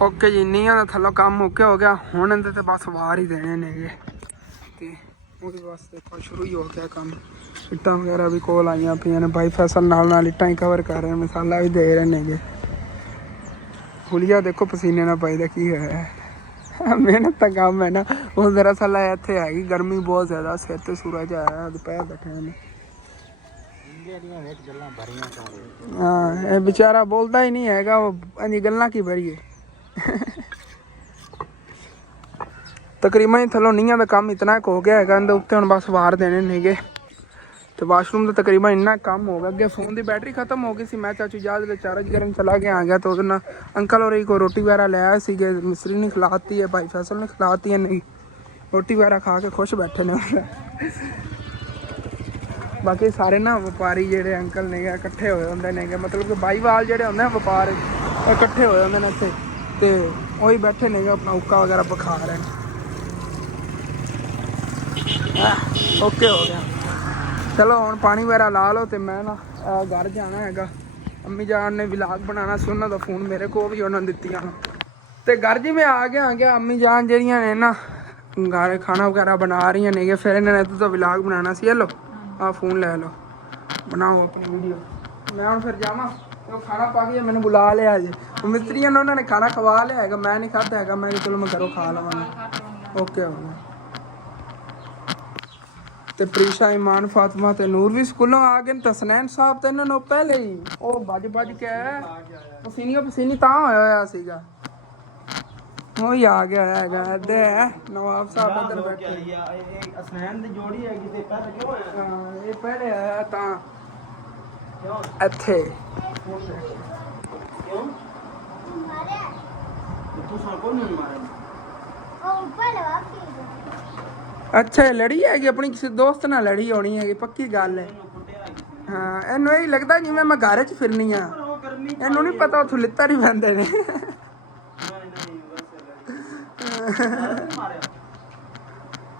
ਓਕੇ ਜੀ। ਨੀਹਾਂ ਦਾ ਥੱਲੋਂ ਕੰਮ ਓਕੇ ਹੋ ਗਿਆ। ਹੁਣ ਇਹਦੇ ਤੇ ਬਸ ਵਾਰ ਹੀ ਦੇਣੇ ਨੇਗੇ ਤੇ ਉਹਦੇ ਵਾਸਤੇ ਦੇਖੋ ਸ਼ੁਰੂ ਹੀ ਹੋ ਗਿਆ ਕੰਮ। ਇੱਟਾਂ ਵਗੈਰਾ ਵੀ ਕੋਲ ਆਈਆਂ ਪਈਆਂ ਨੇ। ਭਾਈ ਫੈਸਲ ਨਾਲ ਇੱਟਾਂ ਹੀ ਕਵਰ ਕਰ ਰਹੇ, ਮਸਾਲਾ ਵੀ ਦੇ ਰਹੇ ਨੇਗੇ। ਹੁਲੀਆ ਦੇਖੋ ਪਸੀਨੇ ਨਾਲ ਪਾਈ ਦਾ ਕੀ ਹੋਇਆ। ਮਿਹਨਤ ਦਾ ਕੰਮ ਹੈ ਨਾ। ਉਹ ਦਰਅਸਲ ਇੱਥੇ ਹੈਗੀ ਗਰਮੀ ਬਹੁਤ ਜ਼ਿਆਦਾ, ਸਿਰ ਤੇ ਸੂਰਜ ਆਇਆ, ਦੁਪਹਿਰ ਦਾ ਟਾਈਮ। ਹਾਂ ਇਹ ਵਿਚਾਰਾ ਬੋਲਦਾ ਹੀ ਨਹੀਂ ਹੈਗਾ, ਉਹ ਇੰਨੀ ਗੱਲਾਂ ਕੀ ਭਰੀਏ। ਤਕਰੀਬਨ ਥੱਲੋਂ ਨੀਹਾਂ ਦਾ ਕੰਮ ਇਤਨਾ ਕੁ ਹੋ ਗਿਆ ਹੈਗਾ। ਇਹਦੇ ਉੱਤੇ ਹੁਣ ਬਸ ਵਾਰ ਦੇਣੇ ਨੇਗੇ ਤੇ ਵਾਸ਼ਰੂਮ ਦਾ ਤਕਰੀਬਨ ਇੰਨਾ ਕੰਮ ਹੋ ਗਿਆ। ਅੱਗੇ ਫੋਨ ਦੀ ਬੈਟਰੀ ਖਤਮ ਹੋ ਗਈ ਸੀ, ਮੈਂ ਚਾਚੂ ਜਹਾਜ਼ ਵਿੱਚ ਚਾਰਜ ਕਰਨ ਚਲਾ ਕੇ ਆ ਗਿਆ ਤਾਂ ਉਹਦੇ ਨਾਲ ਅੰਕਲ ਹੋਰੀ ਕੋਈ ਰੋਟੀ ਵਗੈਰਾ ਲੈ ਆਏ ਸੀਗੇ। ਮਿਸਤਰੀ ਨੇ ਖਿਲਾਤੀ ਹੈ, ਭਾਈ ਫੈਸਲ ਨੇ ਖਿਲਾਤੀ ਹੈ। ਨਹੀਂ ਰੋਟੀ ਵਗੈਰਾ ਖਾ ਕੇ ਖੁਸ਼ ਬੈਠੇ ਨੇ। ਬਾਕੀ ਸਾਰੇ ਨਾ ਵਪਾਰੀ ਜਿਹੜੇ ਅੰਕਲ ਨੇ ਇਕੱਠੇ ਹੋਏ ਹੁੰਦੇ ਨੇਗੇ, ਮਤਲਬ ਕਿ ਬਾਈਵਾਲ ਜਿਹੜੇ ਹੁੰਦੇ ਵਪਾਰ ਇਕੱਠੇ ਹੋਏ ਹੁੰਦੇ ਨੇ ਇੱਥੇ। ਤੇ ਉਹੀ ਬੈਠੇ ਨੇਗੇ ਆਪਣਾ ਉੱਕਾ ਵਗੈਰਾ ਪਖਾ ਰਹੇ ਨੇ। ਓਕੇ ਹੋ ਗਿਆ। ਚਲੋ ਹੁਣ ਪਾਣੀ ਵਗੈਰਾ ਲਾ ਲਓ ਤੇ ਮੈਂ ਨਾ ਘਰ ਜਾਣਾ ਹੈਗਾ। ਅੰਮੀ ਜਾਨ ਨੇ ਵਲੌਗ ਬਣਾਉਣਾ ਸੀ, ਉਹਨਾਂ ਦਾ ਫੋਨ ਮੇਰੇ ਕੋਲ ਵੀ ਉਹਨਾਂ ਨੇ ਦਿੱਤੀਆਂ ਤੇ ਘਰ ਜੀ ਮੈਂ ਆ ਗਿਆ। ਅੰਮੀ ਜਾਨ ਜਿਹੜੀਆਂ ਨੇ ਨਾ ਘਰ ਖਾਣਾ ਵਗੈਰਾ ਬਣਾ ਰਹੀਆਂ ਨੇਗੇ, ਫਿਰ ਇਹਨਾਂ ਨੇ ਤਾਂ ਵਲੌਗ ਬਣਾਉਣਾ ਸੀ। ਲਓ ਆਹ ਫੋਨ ਲੈ ਲਓ, ਬਣਾਓ ਆਪਣੀ ਵੀਡੀਓ। ਮੈਂ ਹੁਣ ਫਿਰ ਜਾਵਾਂ, ਉਹ ਖਾਣਾ ਪਾ ਕੇ ਮੈਨੂੰ ਬੁਲਾ ਲਿਆ ਜੇ ਮਿਸਤਰੀਆਂ ਨੇ, ਉਹਨਾਂ ਨੇ ਖਾਣਾ ਖਵਾ ਲਿਆ ਹੈਗਾ, ਮੈਂ ਨਹੀਂ ਖਾਧਾ ਹੈਗਾ। ਮੈਂ ਕਿਹਾ ਚਲੋ ਮੈਂ ਘਰੋਂ ਖਾ ਲਵਾਂਗਾ। ਓਕੇ ਹੋ ਗਿਆ। ਤੇ ਪ੍ਰੀਸ਼ਾ, ਇਮਾਨ, ਫਾਤਮਾ ਤੇ ਨੂਰ ਵੀ ਸਕੂਲੋਂ ਆ ਗਏ ਨੇ। ਤਸਨੈਨ ਸਾਹਿਬ ਤੇ ਇਹਨਾਂ ਨੂੰ ਪਹਿਲੇ ਹੀ ਉਹ ਭੱਜ ਕੇ ਪਸੀਨੀ ਤਾਂ ਹੋਇਆ ਸੀਗਾ, ਉਹੀ ਆ ਗਿਆ ਹੈਗਾ। ਇੱਧਰ ਨਵਾਬ ਸਾਹਿਬ ਇੱਧਰ ਬੈਠੇ। ਇਹ ਅਸਨੈਨ ਦੀ ਜੋੜੀ ਹੈਗੀ ਤੇ ਪਹਿਲੇ ਕਿਉਂ ਹੋਇਆ? ਹਾਂ ਇਹ ਪਹਿਲੇ ਆਇਆ ਤਾਂ ਇੱਥੇ ਕਿਉਂ ਮਾਰਿਆ ਤੂੰ ਸਾ ਕੋਲ ਨਹੀਂ ਮਾਰਿਆ? ਉਹ ਉੱਪਰ ਲਵਾ ਕੇ। ਅੱਛਾ ਇਹ ਲੜੀ ਹੈਗੀ ਆਪਣੀ ਕਿਸੇ ਦੋਸਤ ਨਾਲ ਲੜੀ ਹੋਣੀ ਹੈਗੀ, ਪੱਕੀ ਗੱਲ ਹੈ। ਹਾਂ ਇਹਨੂੰ ਇਹ ਲੱਗਦਾ ਜਿਵੇਂ ਮੈਂ ਘਰ 'ਚ ਫਿਰਨੀ ਆ, ਇਹਨੂੰ ਨਹੀਂ ਪਤਾ ਉੱਥੋਂ ਲਿੱਤਾ ਨਹੀਂ ਪੈਂਦੇ ਨੇ।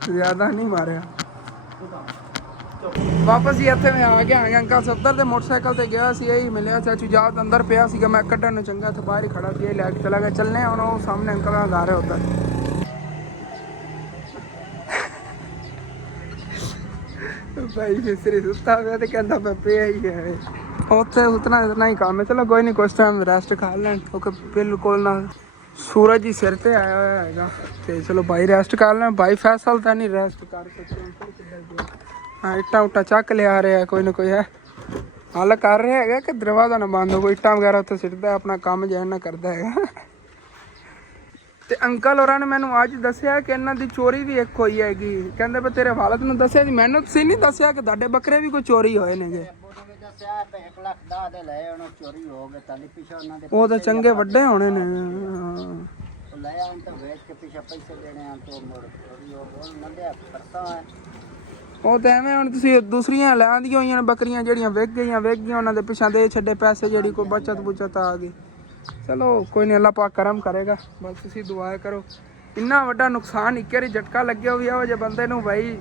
ਜ਼ਿਆਦਾ ਨਹੀਂ ਮਾਰਿਆ। ਵਾਪਸ ਹੀ ਇੱਥੇ ਮੈਂ ਆ ਗਿਆ। ਅੰਕਲ ਸੱਤਰ ਦੇ ਮੋਟਰਸਾਈਕਲ ਤੇ ਗਿਆ ਸੀ, ਇਹੀ ਮਿਲਿਆ। ਚਾਚੂ ਜਾਤ ਅੰਦਰ ਪਿਆ ਸੀਗਾ, ਮੈਂ ਕੱਢਣ ਨੂੰ ਚੰਗਾ ਇੱਥੇ ਬਾਹਰ ਹੀ ਖੜਾ ਸੀ, ਇਹ ਲੈ ਕੇ ਚਲਾ ਗਿਆ। ਚੱਲਨੇ ਹੁਣ ਉਹ ਸਾਹਮਣੇ ਅੰਕਲ ਦਾ ਘਰ ਹੈ ਉੱਧਰ। ਭਾਈ ਮਿਸਤਰੀ ਸੁੱਤਾ ਪਿਆ ਤੇ ਕਹਿੰਦਾ ਮੈਂ ਪਿਆ ਹੀ ਹੈ ਉੱਥੇ। ਉਤਨਾ ਹੀ ਕੰਮ ਹੈ। ਚਲੋ ਕੋਈ ਨਹੀਂ, ਕੁਛ ਟਾਈਮ ਰੈਸਟ ਕਰ ਲੈਣ। ਕਿਉਂਕਿ ਬਿਲਕੁਲ ਨਾ ਸੂਰਜ ਹੀ ਸਿਰ ਤੇ ਆਇਆ ਹੋਇਆ ਹੈਗਾ ਤੇ ਚਲੋ ਭਾਈ ਰੈਸਟ ਕਰ ਲੈਣ। ਭਾਈ ਫੈਸਲ ਤਾਂ ਨਹੀਂ ਰੈਸਟ ਕਰ ਸਕਦੇ। ਹਾਂ ਇੱਟਾਂ ਉੱਟਾਂ ਚੱਕ ਲਿਆ ਰਿਹਾ ਕੋਈ ਨਾ ਕੋਈ ਹੈ, ਹੱਲ ਕਰ ਰਿਹਾ ਹੈਗਾ ਕਿ ਦਰਵਾਜ਼ਾ ਨਾ ਬੰਦ ਹੋ। ਕੋਈ ਇੱਟਾਂ ਵਗੈਰਾ ਉੱਥੇ ਸਿੱਟਦਾ, ਆਪਣਾ ਕੰਮ ਜਿਹਾ ਨਾ ਕਰਦਾ ਹੈਗਾ। ਤੇ ਅੰਕਲ ਹੋਰਾਂ ਨੇ ਮੈਨੂੰ ਅੱਜ ਦੱਸਿਆ ਕਿ ਇਹਨਾਂ ਦੀ ਚੋਰੀ ਵੀ ਇੱਕ ਹੋਈ ਹੈਗੀ। ਕਹਿੰਦੇ ਵੀ ਤੇਰੇ ਹਾਲਤ ਨੂੰ ਦੱਸਿਆ ਸੀ, ਮੈਨੂੰ ਤੁਸੀਂ ਨਹੀਂ ਦੱਸਿਆ ਕਿ ਤੁਹਾਡੇ ਬੱਕਰੇ ਵੀ ਕੋਈ ਚੋਰੀ ਹੋਏ ਨੇਗੇ। ਉਹ ਤਾਂ ਚੰਗੇ ਵੱਡੇ ਹੋਣੇ ਨੇ। ਉਹ ਤਾਂ ਐਵੇਂ ਹੁਣ ਤੁਸੀਂ ਦੂਸਰੀਆਂ ਲੈ ਆਂਦੀਆਂ ਹੋਈਆਂ ਨੇ ਬੱਕਰੀਆਂ ਜਿਹੜੀਆਂ ਵਿਕ ਗਈਆਂ ਉਹਨਾਂ ਦੇ ਪਿੱਛਾ ਦੇ ਛੱਡੇ ਪੈਸੇ, ਜਿਹੜੀ ਕੋਈ ਬੱਚਤ ਬੁਚਤ ਆ ਗਈ। ਚਲੋ ਕੋਈ ਨਹੀਂ, ਅੱਲਾ ਪਾਕ ਕਰਮ ਕਰੇਗਾ। ਬਸ ਤੁਸੀਂ ਦੁਆ ਕਰੋ। ਇੰਨਾ ਵੱਡਾ ਨੁਕਸਾਨ ਇੱਕ ਵਾਰੀ ਝਟਕਾ ਲੱਗਿਆ ਵੀ ਇਹੋ ਜਿਹੇ ਬੰਦੇ ਨੂੰ ਭਾਈ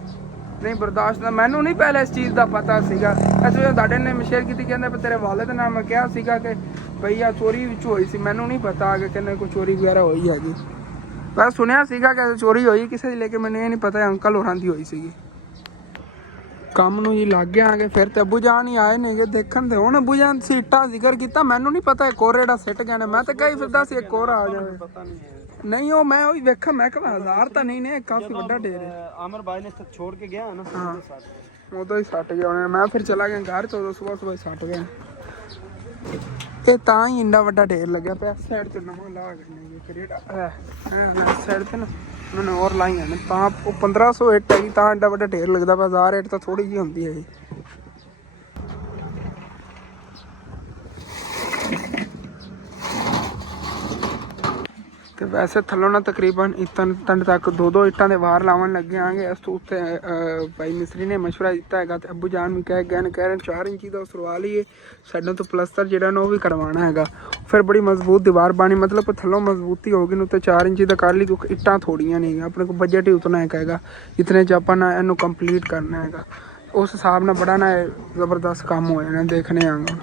ਨਹੀਂ ਬਰਦਾਸ਼ਤ ਦਾ। ਮੈਨੂੰ ਨਹੀਂ ਪਹਿਲੇ ਇਸ ਚੀਜ਼ ਦਾ ਪਤਾ ਸੀਗਾ। ਐਸੇ ਤੁਹਾਡੇ ਨੇ ਸ਼ੇਅਰ ਕੀਤੀ, ਕਹਿੰਦੇ ਪਰ ਤੇਰੇ ਵਾਲਿਦ ਨਾਲ ਮੈਂ ਕਿਹਾ ਸੀਗਾ ਕਿ ਭਈ ਆ ਚੋਰੀ ਵਿੱਚ ਹੋਈ ਸੀ। ਮੈਨੂੰ ਨਹੀਂ ਪਤਾ ਕਿ ਕਹਿੰਦੇ ਕੋਈ ਚੋਰੀ ਵਗੈਰਾ ਹੋਈ ਹੈਗੀ। ਮੈਂ ਸੁਣਿਆ ਸੀਗਾ ਕਿ ਚੋਰੀ ਹੋਈ ਕਿਸੇ ਦੀ, ਲੇਕਿਨ ਮੈਨੂੰ ਇਹ ਨਹੀਂ ਪਤਾ ਅੰਕਲ ਹੋਰਾਂ ਦੀ ਹੋਈ ਸੀਗੀ। ਕੰਮ ਨੂੰ ਜੀ ਲੱਗ ਗਿਆ ਆਗੇ। ਫਿਰ ਤੇ ਅੱਬੂ ਜਾਨ ਹੀ ਆਏ ਨੇਗੇ ਦੇਖਣ ਤੇ। ਹੁਣ ਅੱਬੂ ਜਾਨ ਸੀਟਾਂ ਜ਼ਿਕਰ ਕੀਤਾ, ਮੈਨੂੰ ਨਹੀਂ ਪਤਾ ਇੱਕ ਹੋਰ ਜਿਹੜਾ ਸਿੱਟ ਗਏ ਨੇ। ਮੈਂ ਤਾਂ ਕਈ ਫਿਰਦਾ ਸੀ ਇੱਕ ਹੋਰ ਆ ਜਾਵੇ। ਪਤਾ ਨਹੀਂ ਨਹੀਂ ਉਹ ਮੈਂ ਉਹੀ ਵੇਖਾਂ, ਮੈਂ ਕਿਹਾ 1000 ਤਾਂ ਨਹੀਂ ਨੇ, ਕਾਫੀ ਵੱਡਾ ਢੇਰ ਹੈ। ਆਮਰ ਭਾਈ ਨੇ ਛੋੜ ਕੇ ਗਿਆ ਨਾ, ਉਦੋਂ ਹੀ ਸੱਟ ਗਿਆ ਹੋਣਾ। ਮੈਂ ਫਿਰ ਚਲਾ ਗਿਆ ਘਰ ਤੋਂ, ਉਦੋਂ ਸਵੇਰ ਸੱਟ ਗਿਆ। ਇਹ ਤਾਂ ਹੀ ਇੰਨਾ ਵੱਡਾ ਢੇਰ ਲੱਗਿਆ ਪਿਆ। ਸਾਈਡ ਤੇ ਨਵਾਂ ਲਾ ਗਏ ਕਿਹੜਾ ਸਾਈਡ ਤੇ ਨਾ ਉਹਨਾਂ ਨੇ ਹੋਰ ਲਾਈਆਂ ਨੇ, ਤਾਂ ਉਹ 1500 ਇੱਟ ਹੈਗੀ ਤਾਂ ਐਡਾ ਵੱਡਾ ਢੇਰ ਲੱਗਦਾ ਪਿਆ। 1000 ਇੱਟ ਤਾਂ ਥੋੜੀ ਜਿਹੀ ਹੁੰਦੀ ਹੈ। ਤੇ ਵੈਸੇ ਥੱਲੋਂ ਨਾ ਤਕਰੀਬਨ ਤੰਡ ਤੱਕ 2-2 ਇੱਟਾਂ ਦੇ ਵਾਰ ਲਾਉਣ ਲੱਗੇ ਆਂਗੇ। ਇਸ ਤੋਂ ਉੱਤੇ ਭਾਈ ਮਿਸਤਰੀ ਨੇ ਮਸ਼ਵਰਾ ਦਿੱਤਾ ਹੈਗਾ ਤੇ ਅੱਬੂ ਜਾਨ ਵੀ ਕਹਿ ਰਹੇ 4 ਇੰਚੀ ਦਾ ਸਰਵਾ ਲਈਏ। ਸਾਡਾ ਤੋਂ ਪਲਸਤਰ ਜਿਹੜਾ ਨਾ ਉਹ ਵੀ ਕਰਵਾਉਣਾ ਹੈਗਾ। ਫਿਰ ਬੜੀ ਮਜ਼ਬੂਤ ਦੀਵਾਰ ਬਣੀ, ਮਤਲਬ ਥੱਲੋਂ ਮਜ਼ਬੂਤੀ ਹੋ ਗਈ ਨੂੰ ਤੇ 4 ਇੰਚੀ ਦਾ ਕਰ ਲਈ, ਕਿਉਂਕਿ ਇੱਟਾਂ ਥੋੜੀਆਂ ਨਹੀਂ ਹੈਗੀਆਂ। ਆਪਣੇ ਕੋਲ ਬਜਟ ਹੀ ਉਤਨਾ ਹੈਗਾ ਜਿਤਨੇ 'ਚ ਆਪਾਂ ਨਾ ਇਹਨੂੰ ਕੰਪਲੀਟ ਕਰਨਾ ਹੈਗਾ। ਉਸ ਹਿਸਾਬ ਨਾਲ ਬੜਾ ਨਾ ਜ਼ਬਰਦਸਤ ਕੰਮ ਹੋ ਜਾਣਾ, ਦੇਖਣੇ ਆਂਗਾ।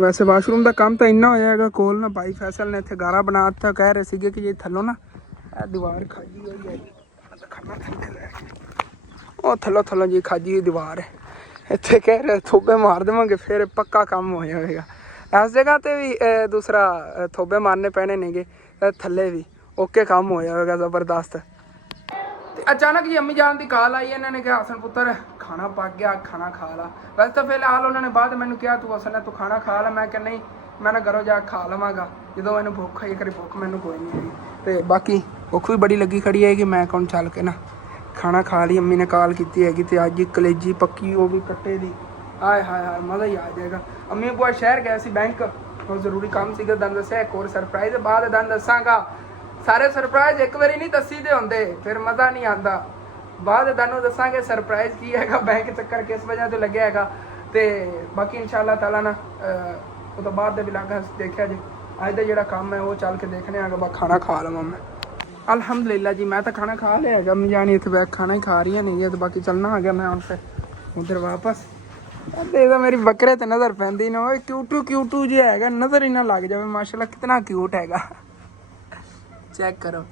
ਵੈਸੇ ਵਾਸ਼ਰੂਮ ਦਾ ਕੰਮ ਤਾਂ ਇੰਨਾ ਹੋਇਆ ਹੈਗਾ ਕੋਲ ਨਾ। ਭਾਈ ਫੈਸਲ ਨੇ ਇੱਥੇ ਗਾਰਾ ਬਣਾ ਦਿੱਤਾ। ਕਹਿ ਰਹੇ ਸੀਗੇ ਕਿ ਜੇ ਥੱਲੋਂ ਨਾ ਇਹ ਦੀਵਾਰ ਖਾਜੀ ਹੋਈ ਹੈ, ਉਹ ਥੱਲੋਂ ਜੀ ਖਾਜੀ ਹੋਈ ਦੀਵਾਰ ਹੈ। ਇੱਥੇ ਕਹਿ ਰਹੇ ਥੋਬੇ ਮਾਰ ਦੇਵਾਂਗੇ ਫਿਰ ਪੱਕਾ ਕੰਮ ਹੋ ਜਾਵੇਗਾ। ਇਸ ਜਗ੍ਹਾ ਤੇ ਵੀ ਦੂਸਰਾ ਥੋਬੇ ਮਾਰਨੇ ਪੈਣੇ ਨੇਗੇ, ਥੱਲੇ ਵੀ ਓਕੇ ਕੰਮ ਹੋ ਜਾਵੇਗਾ ਜ਼ਬਰਦਸਤ। ਤੇ ਅਚਾਨਕ ਜੀ ਅੰਮੀ ਜਾਨ ਦੀ ਕਾਲ ਆਈ। ਇਹਨਾਂ ਨੇ ਕਿਹਾ ਹਸਨ ਪੁੱਤਰ ਖਾਣਾ ਪੱਕ ਗਿਆ, ਖਾਣਾ ਖਾ ਲਾ। ਵੈਸੇ ਤਾਂ ਫਿਲਹਾਲ ਉਹਨਾਂ ਨੇ ਬਾਅਦ ਮੈਨੂੰ ਕਿਹਾ ਤੂੰ ਹਸਨ ਤੂੰ ਖਾਣਾ ਖਾ ਲਾ। ਮੈਂ ਕਿਹਾ ਨਹੀਂ, ਮੈਂ ਨਾ ਘਰੋਂ ਜਾ ਖਾ ਲਵਾਂਗਾ ਜਦੋਂ ਮੈਨੂੰ ਭੁੱਖ ਹੋਈ। ਕਰੀ ਭੁੱਖ ਮੈਨੂੰ ਕੋਈ ਨਹੀਂ ਹੈਗੀ ਤੇ ਬਾਕੀ ਭੁੱਖ ਵੀ ਬੜੀ ਲੱਗੀ ਖੜੀ ਹੈਗੀ। ਮੈਂ ਕੌਣ ਚੱਲ ਕੇ ਨਾ ਖਾਣਾ ਖਾ ਲਈ। ਅੰਮੀ ਨੇ ਕਾਲ ਕੀਤੀ ਹੈਗੀ ਤੇ ਅੱਜ ਕਲੇਜੀ ਪੱਕੀ, ਉਹ ਵੀ ਕੱਟੇ ਦੀ। ਆਏ ਹਾਏ ਹਾਏ ਮਜ਼ਾ ਹੀ ਆ ਜਾਏਗਾ। ਅੰਮੀ ਬੁਆ ਸ਼ਹਿਰ ਗਏ ਸੀ ਬੈਂਕ, ਬਹੁਤ ਜ਼ਰੂਰੀ ਕੰਮ ਸੀਗਾ। ਤੁਹਾਨੂੰ ਦੱਸਿਆ ਇੱਕ ਹੋਰ ਸਰਪ੍ਰਾਈਜ਼ ਬਾਅਦ ਤੁਹਾਨੂੰ ਦੱਸਾਂਗਾ। ਸਾਰੇ ਸਰਪ੍ਰਾਈਜ਼ ਇੱਕ ਵਾਰੀ ਨਹੀਂ ਦੱਸੀ ਦੇ ਹੁੰਦੇ, ਫਿਰ ਮਜ਼ਾ ਨਹੀਂ ਆਉਂਦਾ। ਬਾਅਦ ਤੁਹਾਨੂੰ ਦੱਸਾਂਗੇ ਸਰਪ੍ਰਾਈਜ਼ ਕੀ ਹੈਗਾ, ਬੈਂਕ ਚੱਕਰ ਕਿਸ ਵਜ੍ਹਾ ਤੋਂ ਲੱਗਿਆ ਹੈਗਾ। ਤੇ ਬਾਕੀ ਇਨਸ਼ਾਅੱਲਾ ਤਾਲਾ ਨਾ ਉਹ ਤੋਂ ਬਾਅਦ ਦੇ ਵਲੌਗਾਂ ਦੇਖਿਆ ਜੀ। ਅੱਜ ਦਾ ਜਿਹੜਾ ਕੰਮ ਹੈ ਉਹ ਚੱਲ ਕੇ ਦੇਖਣੇ ਆਗਾ ਬਾ ਖਾਣਾ ਖਾ ਲਵਾਂ ਮੈਂ। ਅਲਹਮਦੁਲਿਲਾ ਜੀ ਮੈਂ ਤਾਂ ਖਾਣਾ ਖਾ ਲਿਆ ਹੈਗਾ। ਅੰਮੀ ਜਾਣੀ ਇੱਥੇ ਬੈਠ ਖਾਣਾ ਹੀ ਖਾ ਰਹੀਆਂ ਨਹੀਂ ਤੇ ਬਾਕੀ ਚੱਲਣਾ ਆ ਗਿਆ ਮੈਂ ਹੁਣ ਫਿਰ ਉਧਰ ਵਾਪਸ। ਇਹ ਤਾਂ ਮੇਰੀ ਬੱਕਰੇ ਤੇ ਨਜ਼ਰ ਪੈਂਦੀ ਨਾ ਓਏ ਕਿਊਟੂ ਜਿਹਾ ਹੈਗਾ ਨਜ਼ਰ ਹੀ ਨਾ ਲੱਗ ਜਾਵੇ। ਮਾਸ਼ਾਅੱਲਾ ਕਿਤਨਾ ਕਿਊਟ ਹੈਗਾ ਚੈੱਕ ਕਰੋ।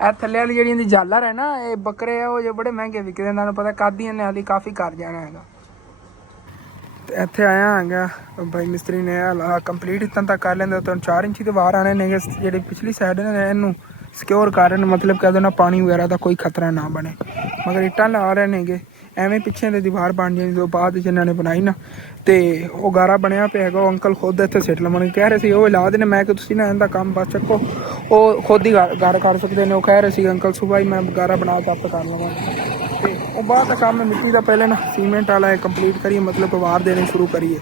ਇਹ ਥੱਲੇ ਵਾਲੀ ਜਿਹੜੀ ਇਹਦੀ ਝਾਲਰ ਹੈ ਨਾ ਇਹ ਬੱਕਰੇ ਆ ਉਹ ਜੇ ਬੜੇ ਮਹਿੰਗੇ ਵਿਕਦੇ ਇਹਨਾਂ ਨੂੰ ਪਤਾ ਕਾਦੀਆਂ ਨੇ ਹਾਲੀ ਕਾਫੀ ਕਰ ਜਾਣਾ ਹੈਗਾ। ਤੇ ਇੱਥੇ ਆਇਆ ਹੈਗਾ ਭਾਈ ਮਿਸਤਰੀ ਨੇ ਕੰਪਲੀਟ ਇਤਾਂ ਤੱਕ ਕਰ ਲੈਂਦਾ ਤਾਂ 4 ਇੰਚੀ ਦੇ ਬਾਹਰ ਆਣੇ ਨੇ ਜਿਹੜੀ ਪਿਛਲੀ ਸਾਈਡ ਨੇ ਇਹਨੂੰ ਸਿਕਿਉਰ ਕਰ ਰਹੇ ਨੇ ਮਤਲਬ ਕਿ ਨਾ ਪਾਣੀ ਵਗੈਰਾ ਦਾ ਕੋਈ ਖਤਰਾ ਨਾ ਬਣੇ ਮਗਰ ਇੱਟਾਂ ਲਾ ਰਹੇ ਨੇਗੇ ਐਵੇਂ ਪਿੱਛੇ ਦੇ ਦੀਵਾਰ ਬਣ ਜਾਣੀ ਤੋਂ ਬਾਅਦ ਜਿਨ੍ਹਾਂ ਨੇ ਬਣਾਈ ਨਾ ਤੇ ਉਹ ਗਾਰਾ ਬਣਿਆ ਪਿਆ ਹੈਗਾ। ਉਹ ਅੰਕਲ ਖੁਦ ਇੱਥੇ ਸਿੱਟ ਲਵਣ ਕਹਿ ਰਹੇ ਸੀ ਉਹ ਲਾ ਦੇਣੇ ਮੈਂ ਕਿ ਤੁਸੀਂ ਨਾ ਇਹਦਾ ਕੰਮ ਬਸ ਚੱਕੋ ਉਹ ਖੁਦ ਹੀ ਗਾਰਾ ਕਰ ਸਕਦੇ ਨੇ। ਉਹ ਕਹਿ ਰਹੇ ਸੀ ਅੰਕਲ ਸੁਬਾਹ ਹੀ ਮੈਂ ਗਾਰਾ ਬਣਾ ਕੇ ਆਪੇ ਕਰ ਲਵਾਂ ਤੇ ਉਹ ਬਾਅਦ ਦਾ ਕੰਮ ਮਿੱਟੀ ਦਾ ਪਹਿਲੇ ਨਾ ਸੀਮੈਂਟ ਵਾਲਾ ਕੰਪਲੀਟ ਕਰੀਏ ਮਤਲਬ ਪਵਾਰ ਦੇਣੇ ਸ਼ੁਰੂ ਕਰੀਏ।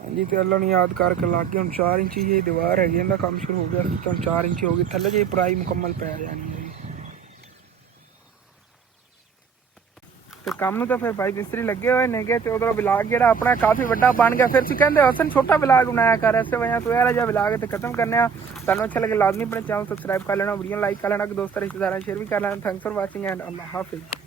ਹਾਂਜੀ ਤੇ ਅੱਲਾ ਨੂੰ ਯਾਦ ਕਰਕੇ ਲੱਗ ਗਏ ਹੁਣ 4 ਇੰਚੀ ਇਹ ਦੀਵਾਰ ਹੈਗੀ ਇਹਦਾ ਕੰਮ ਸ਼ੁਰੂ ਹੋ ਗਿਆ ਸੀ ਤਾਂ 4 ਇੰਚੀ ਹੋ ਗਈ ਥੱਲੇ ਜਿਹੀ ਪਰਾਈ ਮੁਕੰਮਲ ਪੈ ਜਾਣੀ ਹੈ। ਤੇ ਕੰਮ ਨੂੰ ਤਾਂ ਫਿਰ ਭਾਈ ਮਿਸਤਰੀ ਲੱਗੇ ਹੋਏ ਨੇਗੇ ਤੇ ਉਧਰੋਂ ਵਲੌਗ ਜਿਹੜਾ ਆਪਣਾ ਕਾਫੀ ਵੱਡਾ ਬਣ ਗਿਆ। ਫਿਰ ਤੁਸੀਂ ਕਹਿੰਦੇ ਹਸਨ ਛੋਟਾ ਵਲੌਗ ਬਣਾਇਆ ਕਰ ਇਸੇ ਵਜ੍ਹਾ ਤੋਂ ਇਹੋ ਜਿਹਾ ਵਲੌਗ ਤੇ ਖਤਮ ਕਰਨੇ ਆ। ਤੁਹਾਨੂੰ ਅੱਛਾ ਲੱਗੇ ਲਾਜ਼ਮੀ ਆਪਣੇ ਚੈਨਲ ਸਬਸਕ੍ਰਾਈਬ ਕਰ ਲੈਣਾ ਵੀਡੀਓ ਲਾਈਕ ਕਰ ਲੈਣਾ ਦੋਸਤਾਂ ਰਿਸ਼ਤੇਦਾਰਾਂ ਸ਼ੇਅਰ ਵੀ ਕਰ ਲੈਣਾ। ਥੈਂਕਸ ਫॉर ਵਾचिंग एंड अल्लाह हाफिज़।